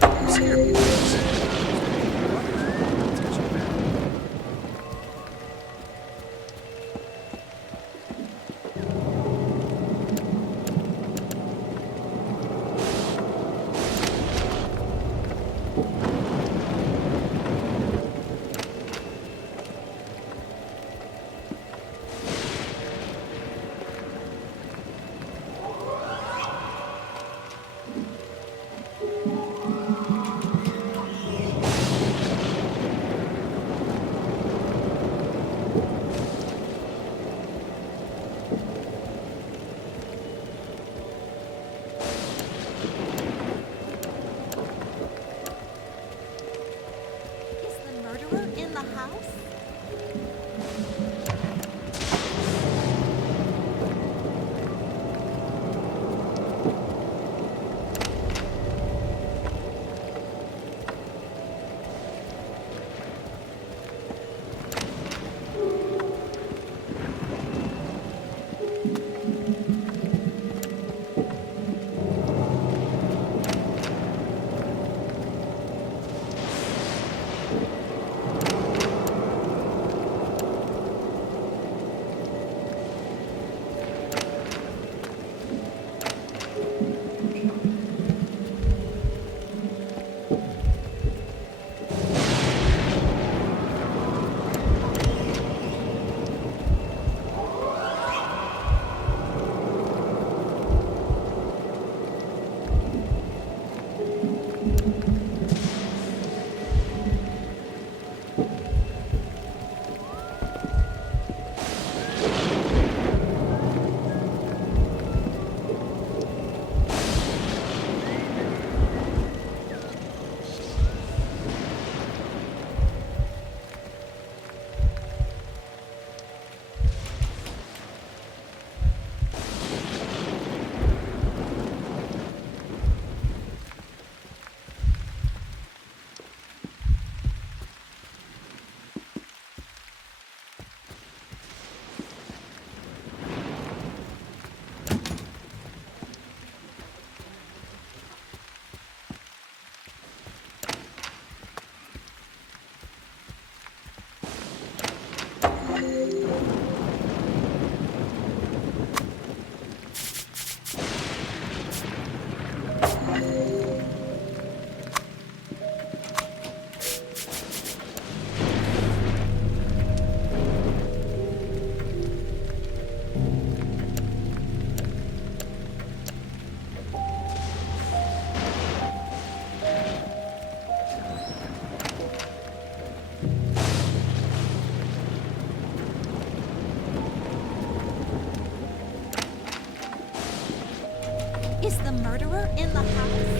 I'm scared people are listening. Is the murderer in the house?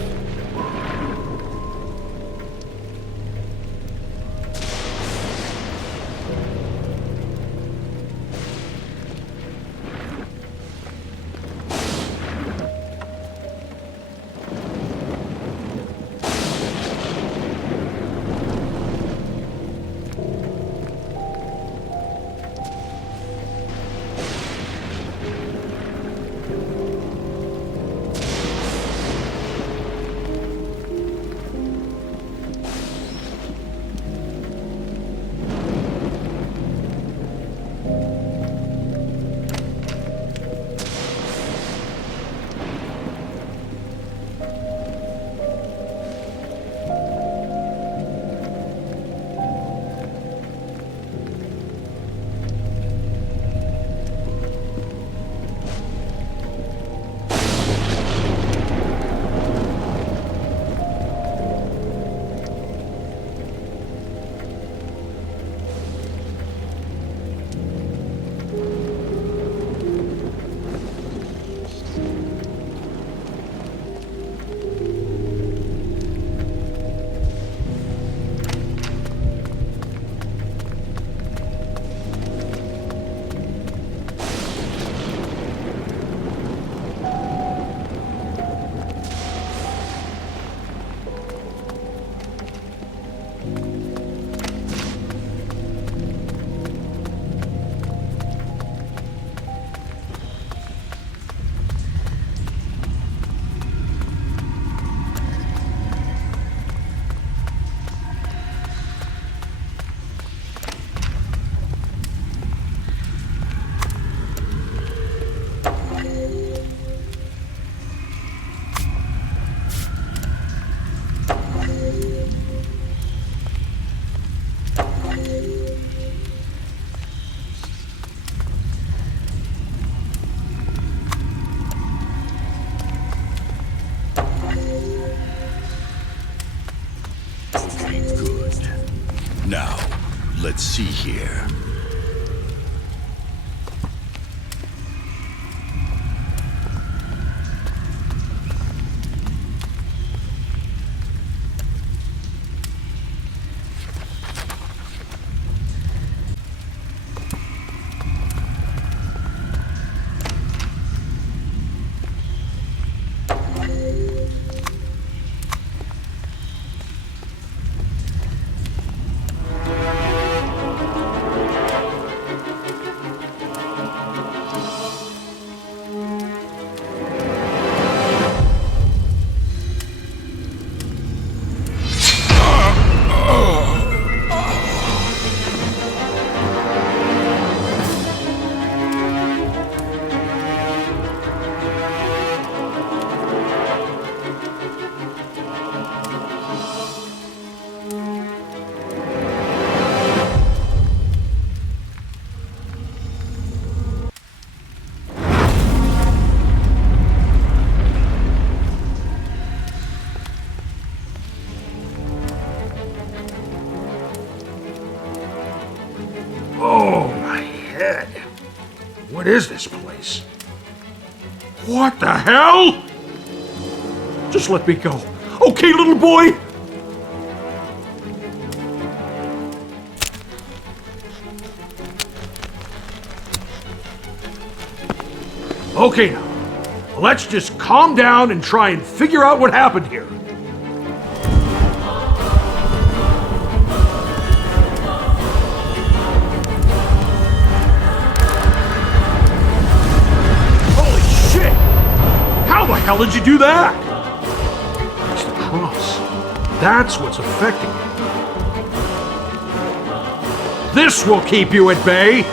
Let's see here. Oh, my head. What is this place? What the hell? Just let me go. Okay, little boy? Okay now, let's just calm down and try and figure out what happened here. Holy shit! How the hell did you do that? It's the cross. That's what's affecting you. This will keep you at bay.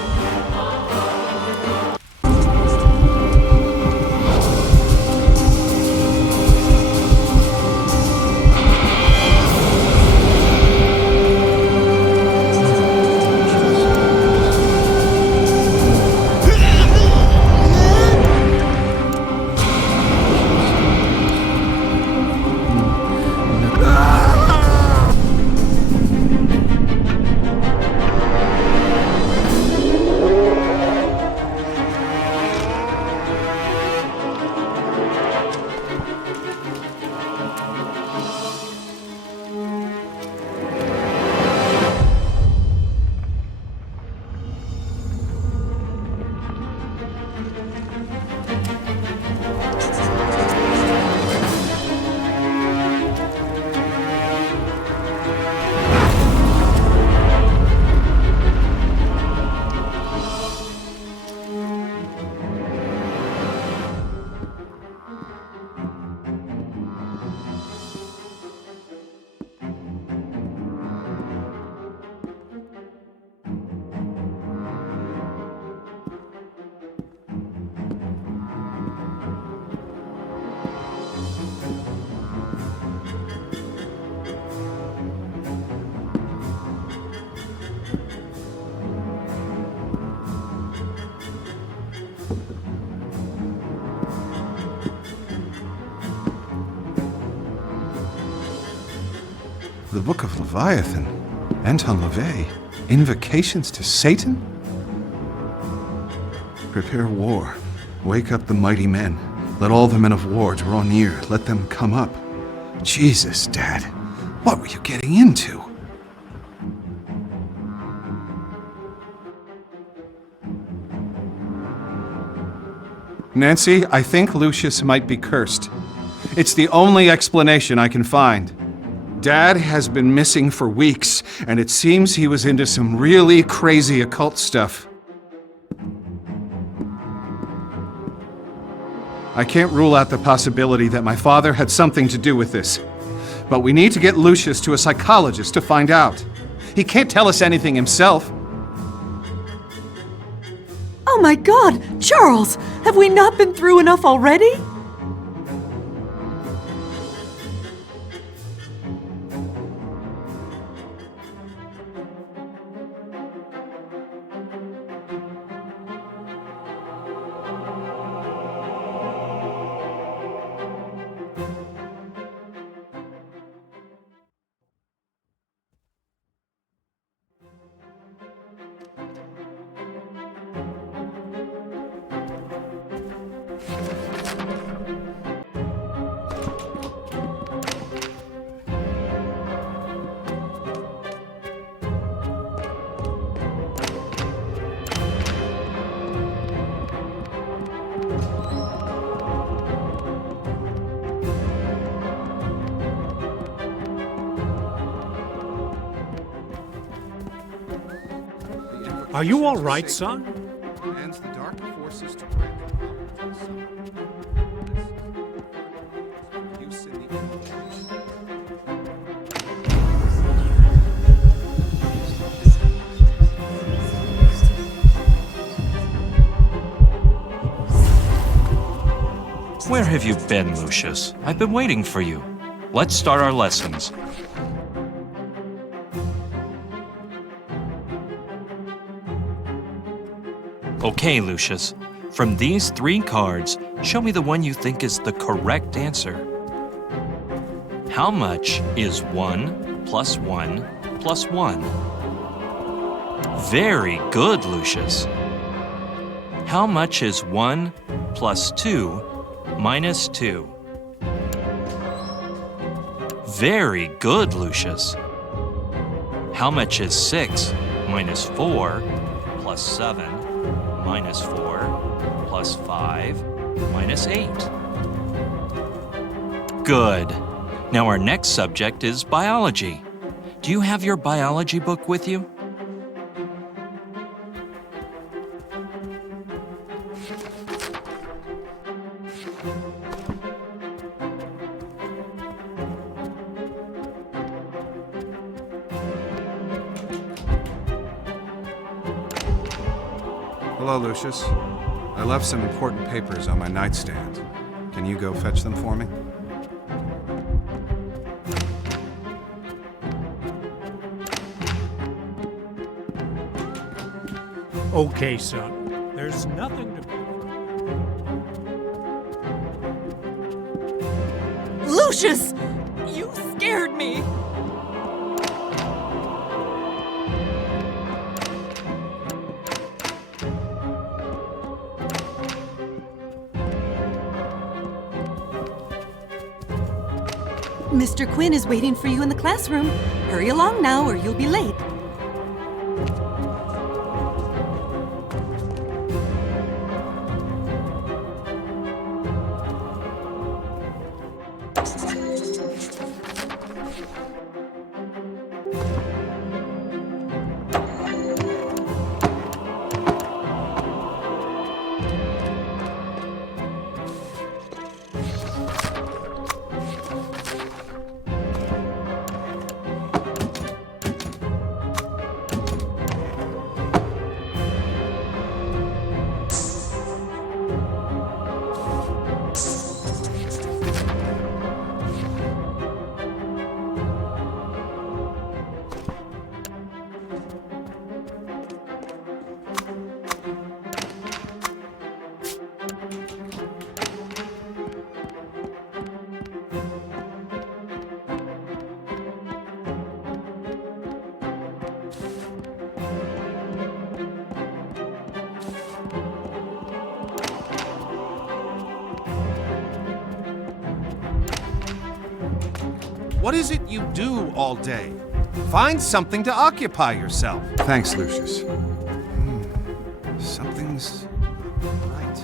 The Book of Leviathan, Anton LaVey, Invocations to Satan? Prepare war. Wake up the mighty men. Let all the men of war draw near. Let them come up. Jesus, Dad. What were you getting into? Nancy, I think Lucius might be cursed. It's the only explanation I can find. Dad has been missing for weeks, and it seems he was into some really crazy occult stuff. I can't rule out the possibility that my father had something to do with this. But we need to get Lucius to a psychologist to find out. He can't tell us anything himself. Oh my God! Charles! Have we not been through enough already? Are you all right, son? Commands the dark forces to grant power to the summer. Use in the Where have you been, Lucius? I've been waiting for you. Let's start our lessons. Okay, Lucius. From these 3 cards, show me the one you think is the correct answer. How much is 1 plus 1 plus 1? Very good, Lucius. How much is 1 plus 2 minus 2? Very good, Lucius. How much is 6 minus 4 plus 7 minus 4 plus 5 minus 8? Good. Now our next subject is biology. Do you have your biology book with you? Hello, Lucius. I left some important papers on my nightstand. Can you go fetch them for me? Okay, son. There's nothing to... Lucius! You scared me! Mr. Quinn is waiting for you in the classroom. Hurry along now or you'll be late. What is it you do all day? Find something to occupy yourself. Thanks, Lucius. Something's right.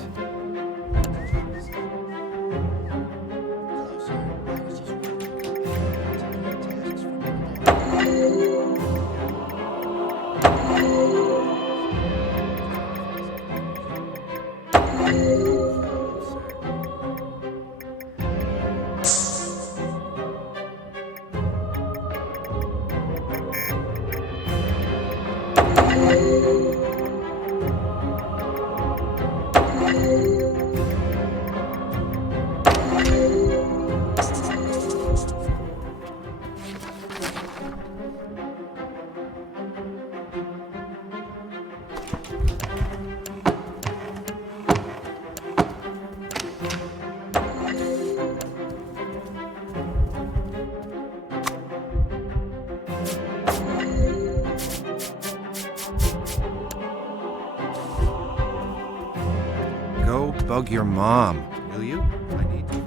Go bug your mom, will you? I need to.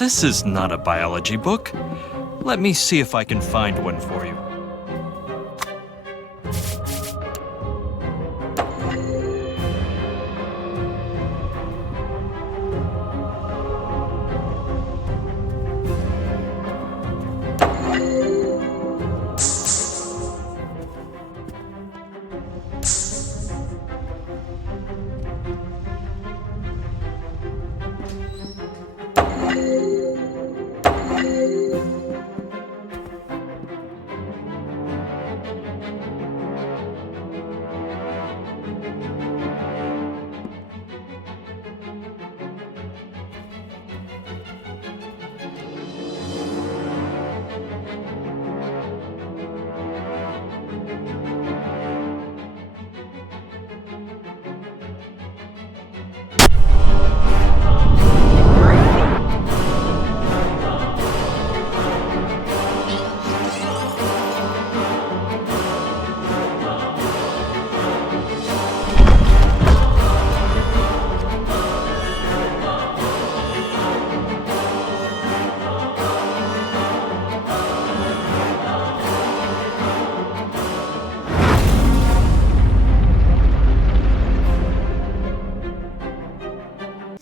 This is not a biology book. Let me see if I can find one for you.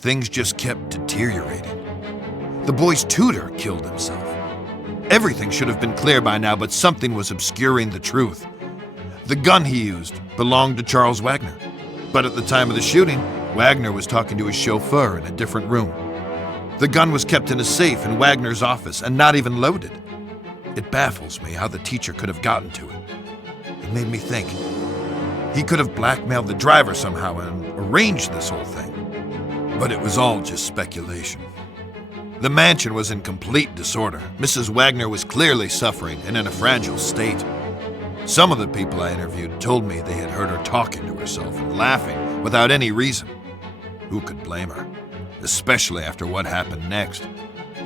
Things just kept deteriorating. The boy's tutor killed himself. Everything should have been clear by now, but something was obscuring the truth. The gun he used belonged to Charles Wagner. But at the time of the shooting, Wagner was talking to his chauffeur in a different room. The gun was kept in a safe in Wagner's office and not even loaded. It baffles me how the teacher could have gotten to it. It made me think. He could have blackmailed the driver somehow and arranged this whole thing. But it was all just speculation. The mansion was in complete disorder. Mrs. Wagner was clearly suffering and in a fragile state. Some of the people I interviewed told me they had heard her talking to herself and laughing without any reason. Who could blame her? Especially after what happened next.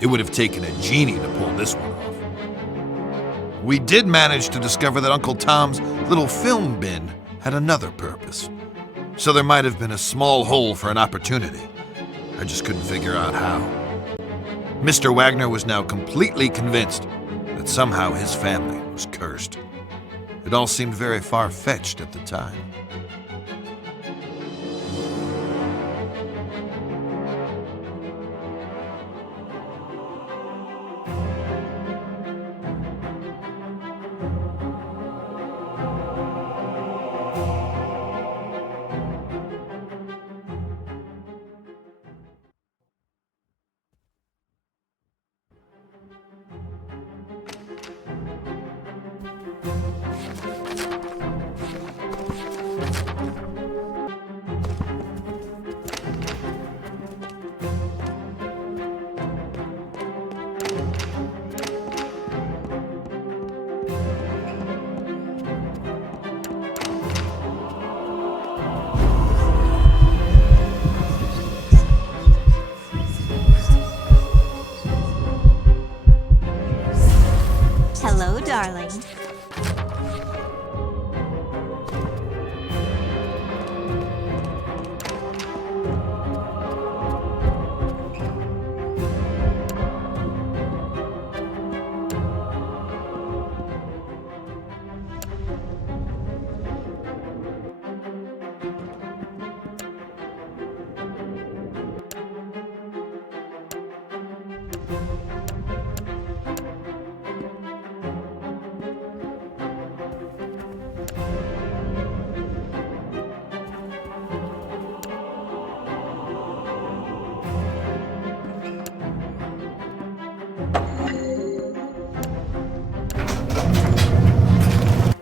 It would have taken a genie to pull this one off. We did manage to discover that Uncle Tom's little film bin had another purpose. So there might have been a small hole for an opportunity. I just couldn't figure out how. Mr. Wagner was now completely convinced that somehow his family was cursed. It all seemed very far-fetched at the time. Hello, darling.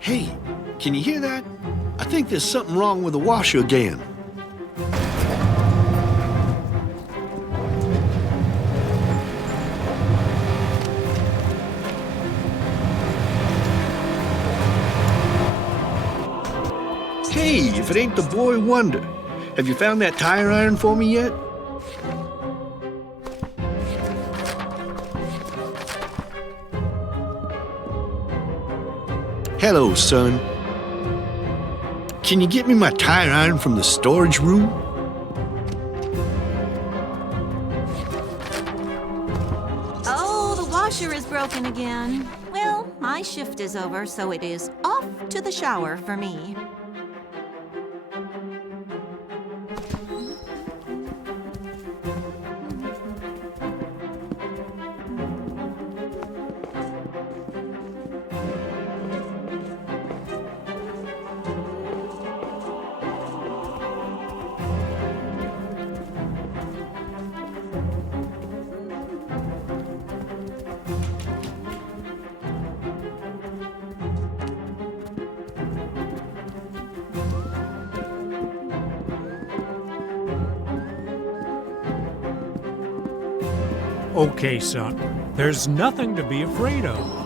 Hey, can you hear that? I think there's something wrong with the washer again. Hey, if it ain't the boy wonder. Have you found that tire iron for me yet? Hello, son. Can you get me my tire iron from the storage room? My shift is over, so it is off to the shower for me. Okay, son. There's nothing to be afraid of.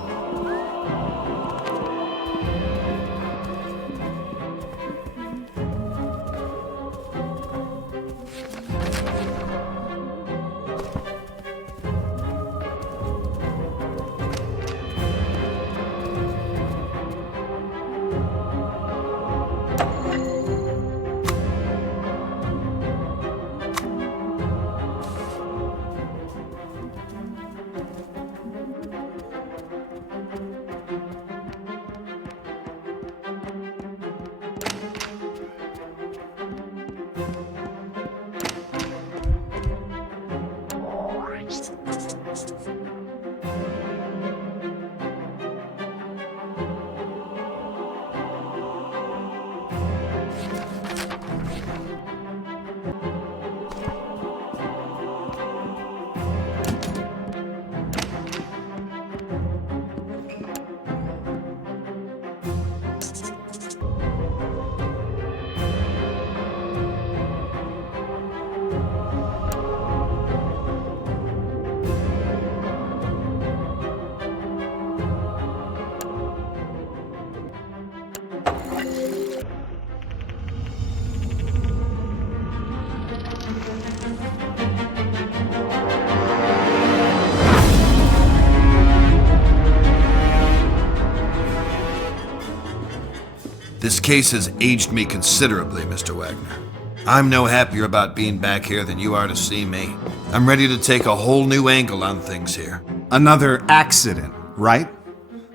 This case has aged me considerably, Mr. Wagner. I'm no happier about being back here than you are to see me. I'm ready to take a whole new angle on things here. Another accident, right?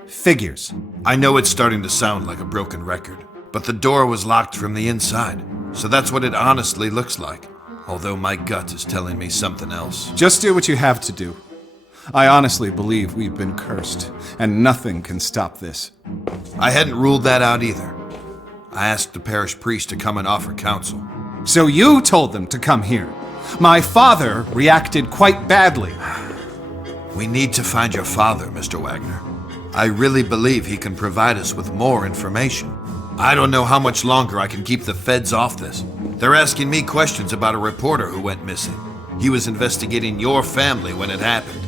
Figures. I know it's starting to sound like a broken record, but the door was locked from the inside, so that's what it honestly looks like. Although my gut is telling me something else. Just do what you have to do. I honestly believe we've been cursed, and nothing can stop this. I hadn't ruled that out either. I asked the parish priest to come and offer counsel. So you told them to come here. My father reacted quite badly. We need to find your father, Mr. Wagner. I really believe he can provide us with more information. I don't know how much longer I can keep the feds off this. They're asking me questions about a reporter who went missing. He was investigating your family when it happened.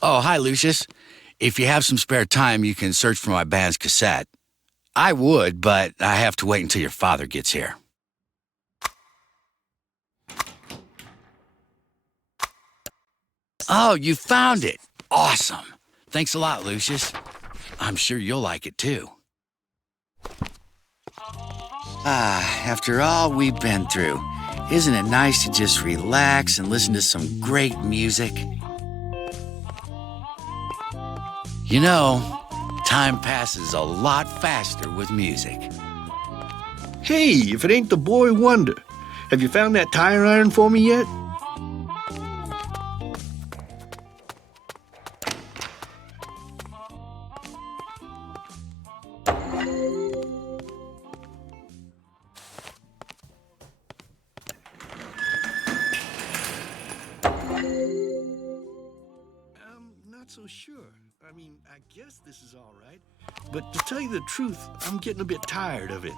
Oh, hi, Lucius. If you have some spare time, you can search for my band's cassette. I would, but I have to wait until your father gets here. Oh, you found it. Awesome. Thanks a lot, Lucius. I'm sure you'll like it, too. After all we've been through, isn't it nice to just relax and listen to some great music? You know, time passes a lot faster with music. Hey, if it ain't the boy wonder, have you found that tire iron for me yet? Not so sure. I mean, I guess this is all right. But to tell you the truth, I'm getting a bit tired of it.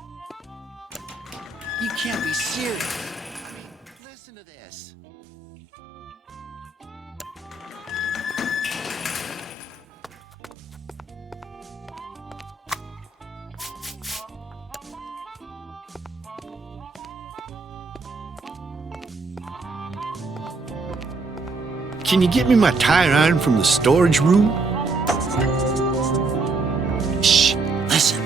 You can't be serious. I mean, listen to this. Can you get me my tire iron from the storage room? Shh, listen.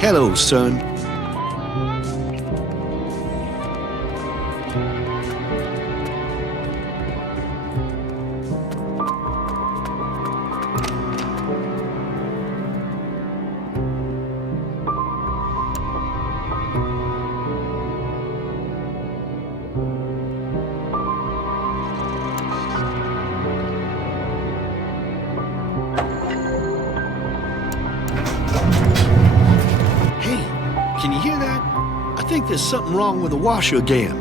Hello, son. Can you hear that? I think there's something wrong with the washer again.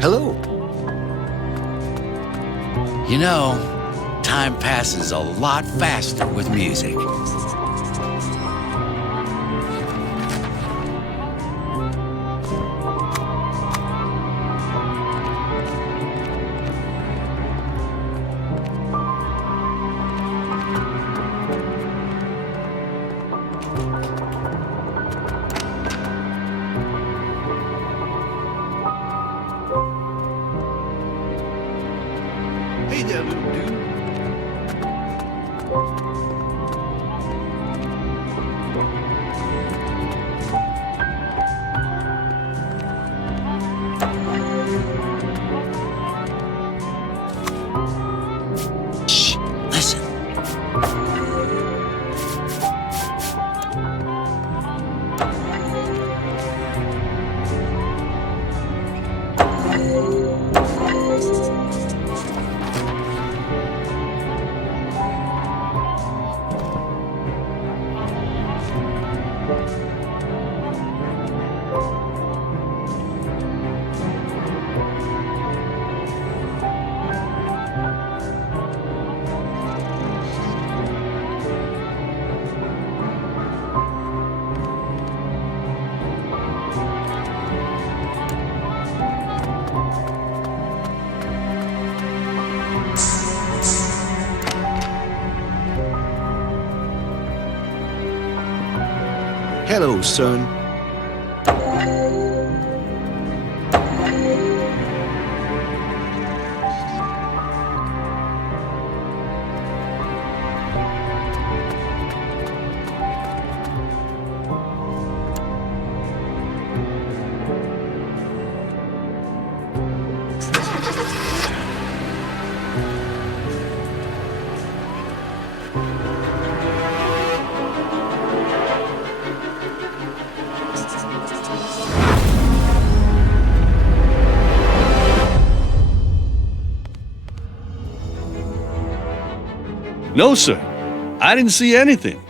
Hello? You know, time passes a lot faster with music. Hey there, little dude. Shh, listen. Hello, son. No, sir. I didn't see anything.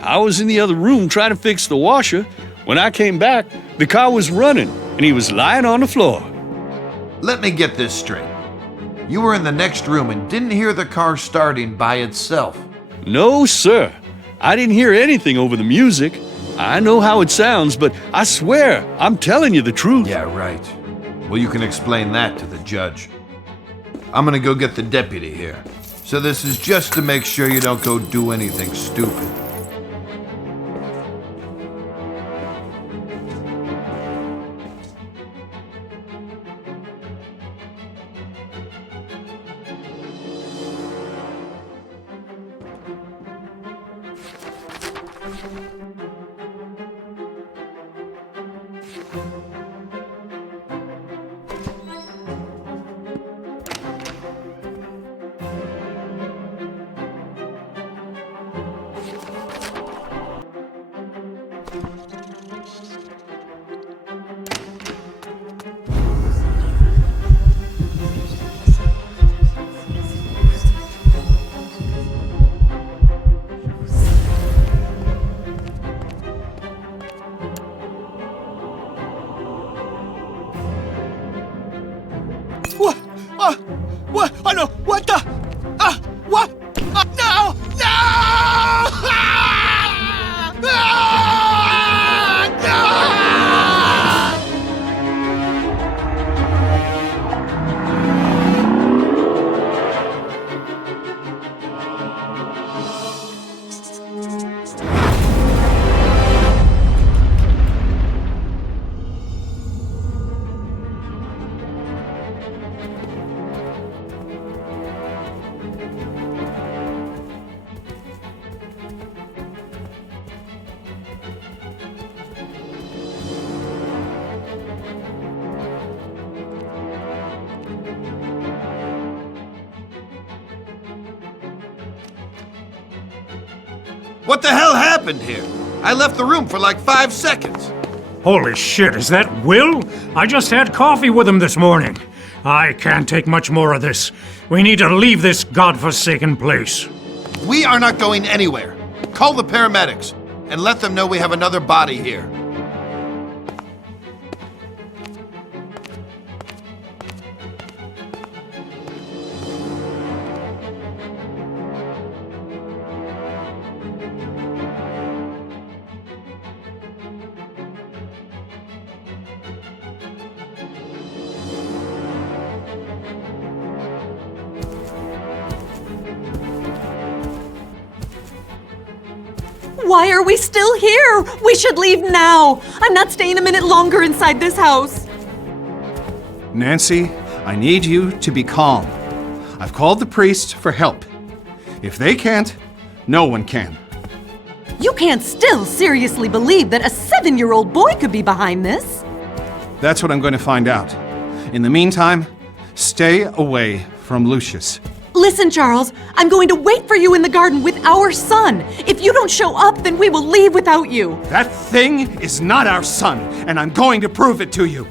I was in the other room trying to fix the washer. When I came back, the car was running, and he was lying on the floor. Let me get this straight. You were in the next room and didn't hear the car starting by itself. No, sir. I didn't hear anything over the music. I know how it sounds, but I swear, I'm telling you the truth. Yeah, right. Well, you can explain that to the judge. I'm gonna go get the deputy here. So this is just to make sure you don't go do anything stupid. What the hell happened here? I left the room for like 5 seconds. Holy shit, is that Will? I just had coffee with him this morning. I can't take much more of this. We need to leave this godforsaken place. We are not going anywhere. Call the paramedics and let them know we have another body here. Why are we still here? We should leave now. I'm not staying a minute longer inside this house. Nancy, I need you to be calm. I've called the priest for help. If they can't, no one can. You can't still seriously believe that a 7-year-old boy could be behind this? That's what I'm going to find out. In the meantime, stay away from Lucius. Listen, Charles, I'm going to wait for you in the garden with our son. If you don't show up, then we will leave without you. That thing is not our son, and I'm going to prove it to you.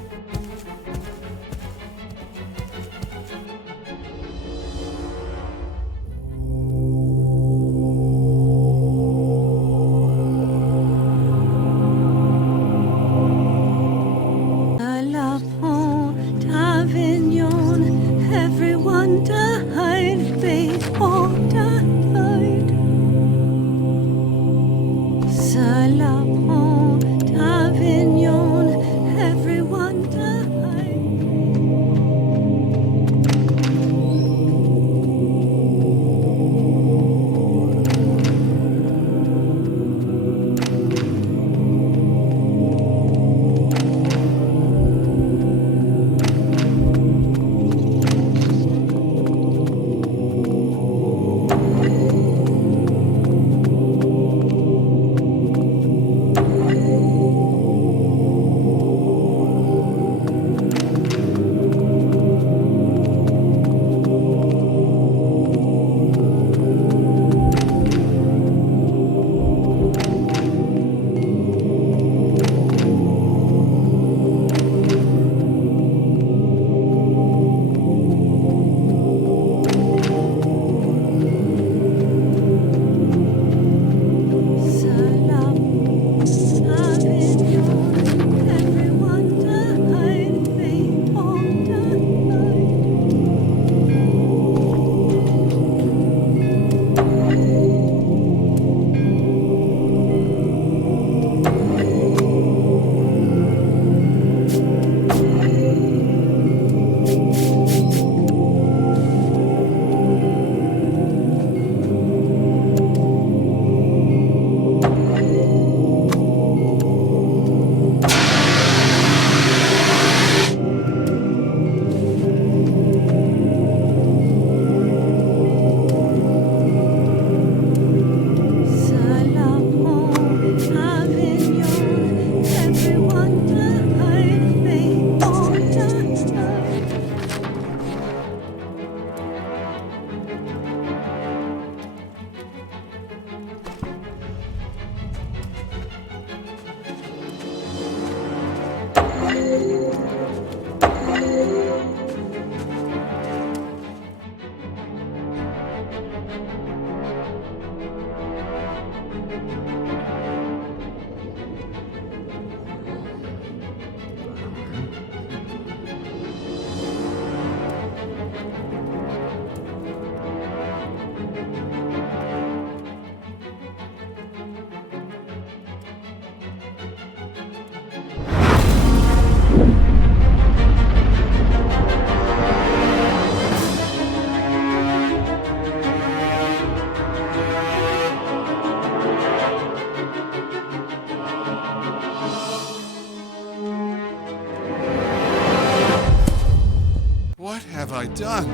have I done?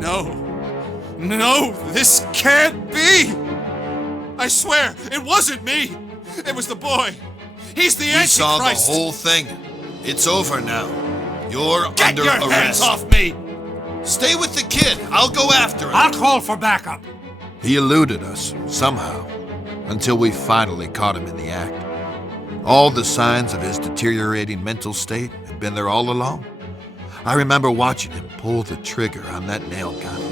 No. No, this can't be! I swear, it wasn't me! It was the boy! He's the Antichrist! We saw the whole thing. It's over now. You're under arrest. Get your hands off me! Stay with the kid. I'll go after him. I'll call for backup. He eluded us, somehow. until we finally caught him in the act. All the signs of his deteriorating mental state had been there all along. I remember watching him pull the trigger on that nail gun.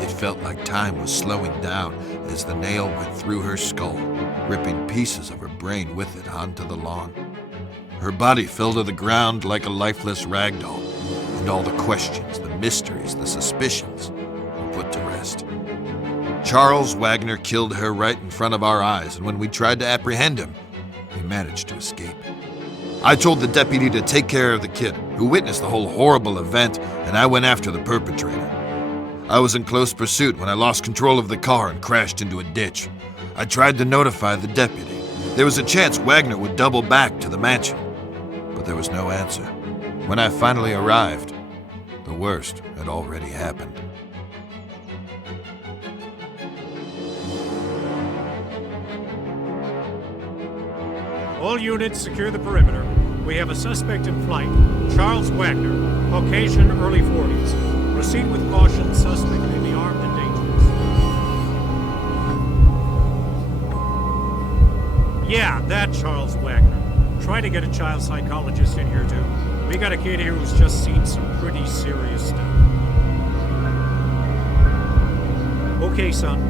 It felt like time was slowing down as the nail went through her skull, ripping pieces of her brain with it onto the lawn. Her body fell to the ground like a lifeless rag doll, and all the questions, the mysteries, the suspicions were put to rest. Charles Wagner killed her right in front of our eyes, and when we tried to apprehend him, we managed to escape. I told the deputy to take care of the kid, who witnessed the whole horrible event, and I went after the perpetrator. I was in close pursuit when I lost control of the car and crashed into a ditch. I tried to notify the deputy. There was a chance Wagner would double back to the mansion, but there was no answer. When I finally arrived, the worst had already happened. All units secure the perimeter. We have a suspect in flight. Charles Wagner, Caucasian, early 40s. Proceed with caution. Suspect may be armed and dangerous. Yeah, that Charles Wagner. Try to get a child psychologist in here, too. We got a kid here who's just seen some pretty serious stuff. Okay, son.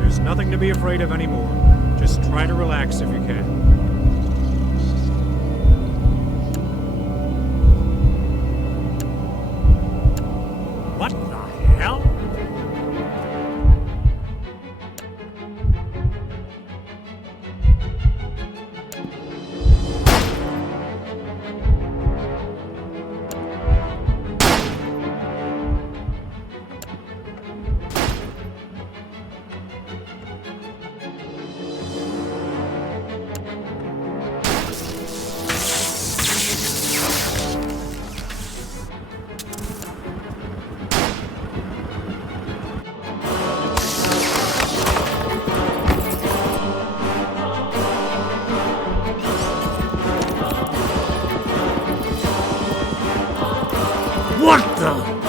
There's nothing to be afraid of anymore. Just try to relax if you can. What the hell? What the?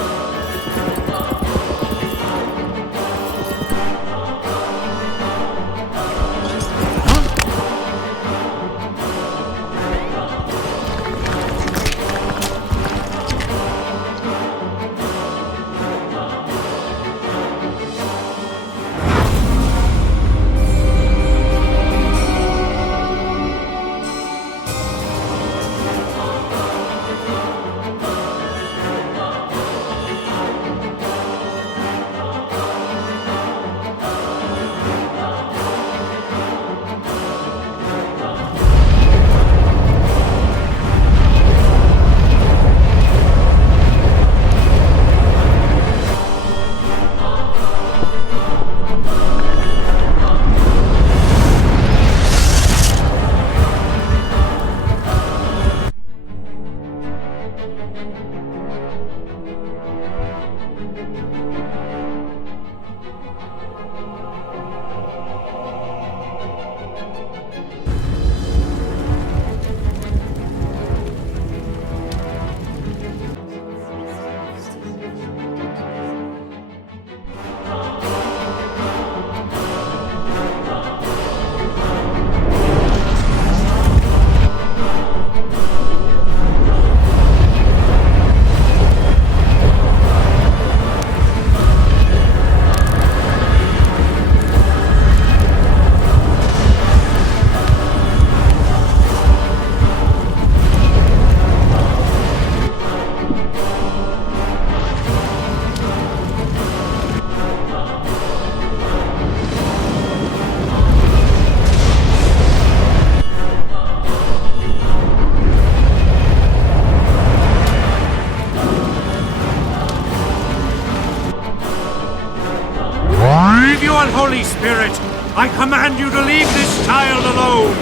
Holy Spirit, I command you to leave this child alone!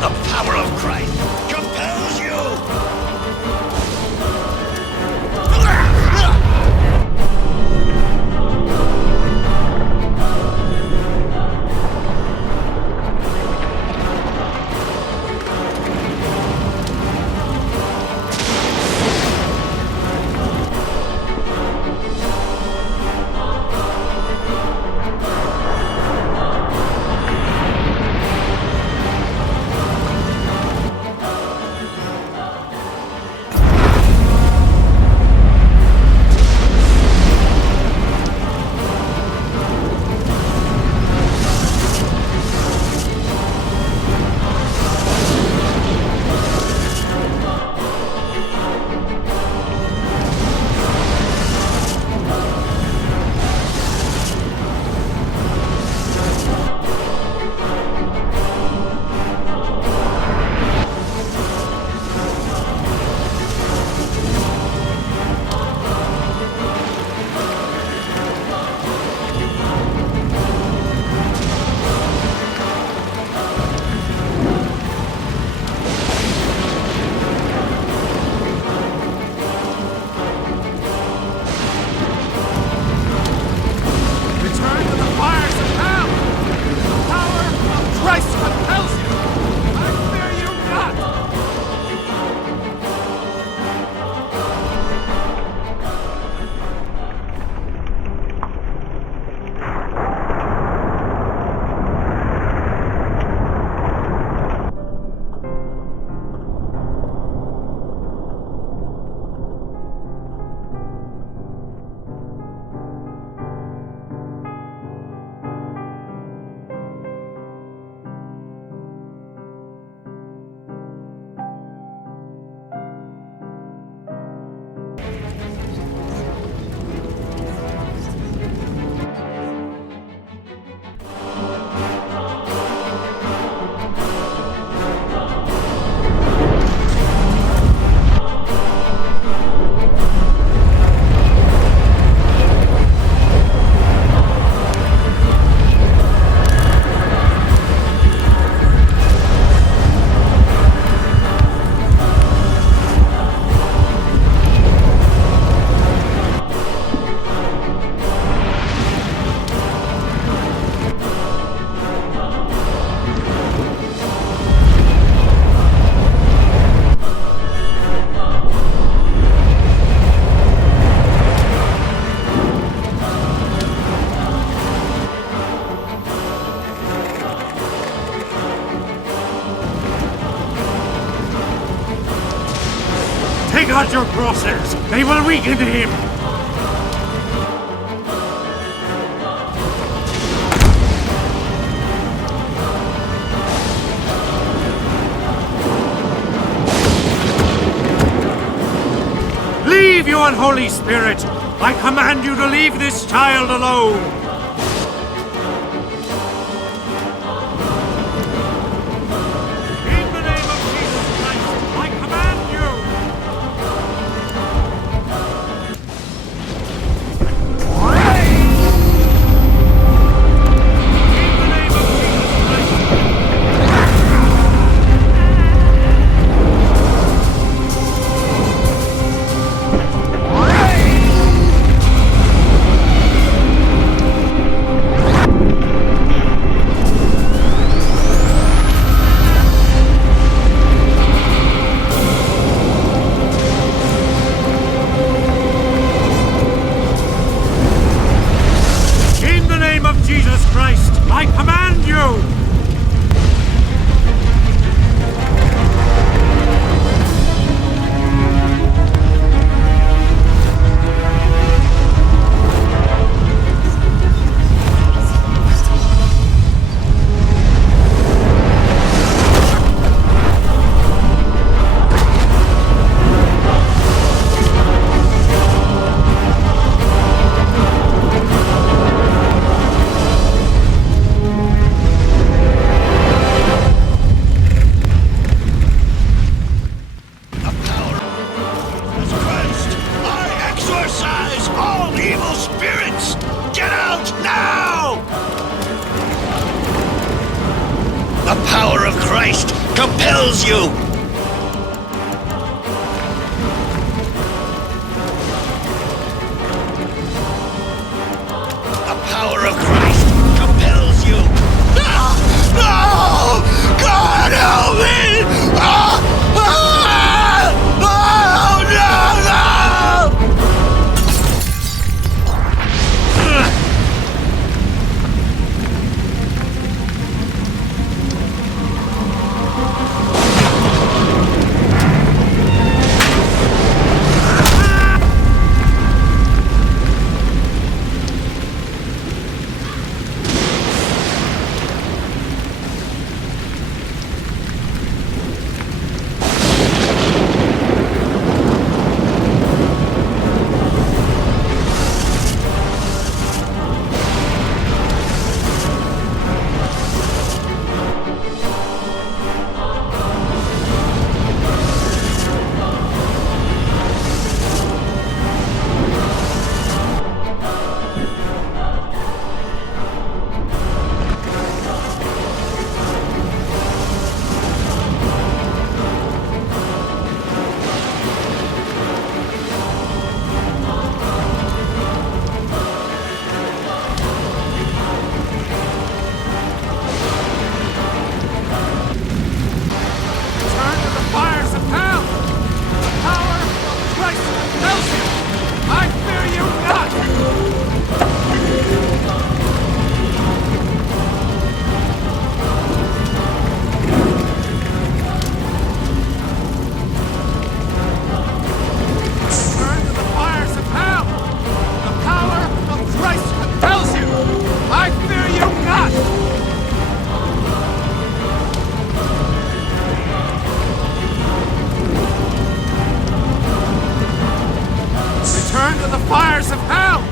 The power of Christ compels you! crosses! They will weaken him! Leave, you unholy spirit! I command you to leave this child alone! Compels you! The power of Christ compels you! No! No! God help me! Return to the fires of hell!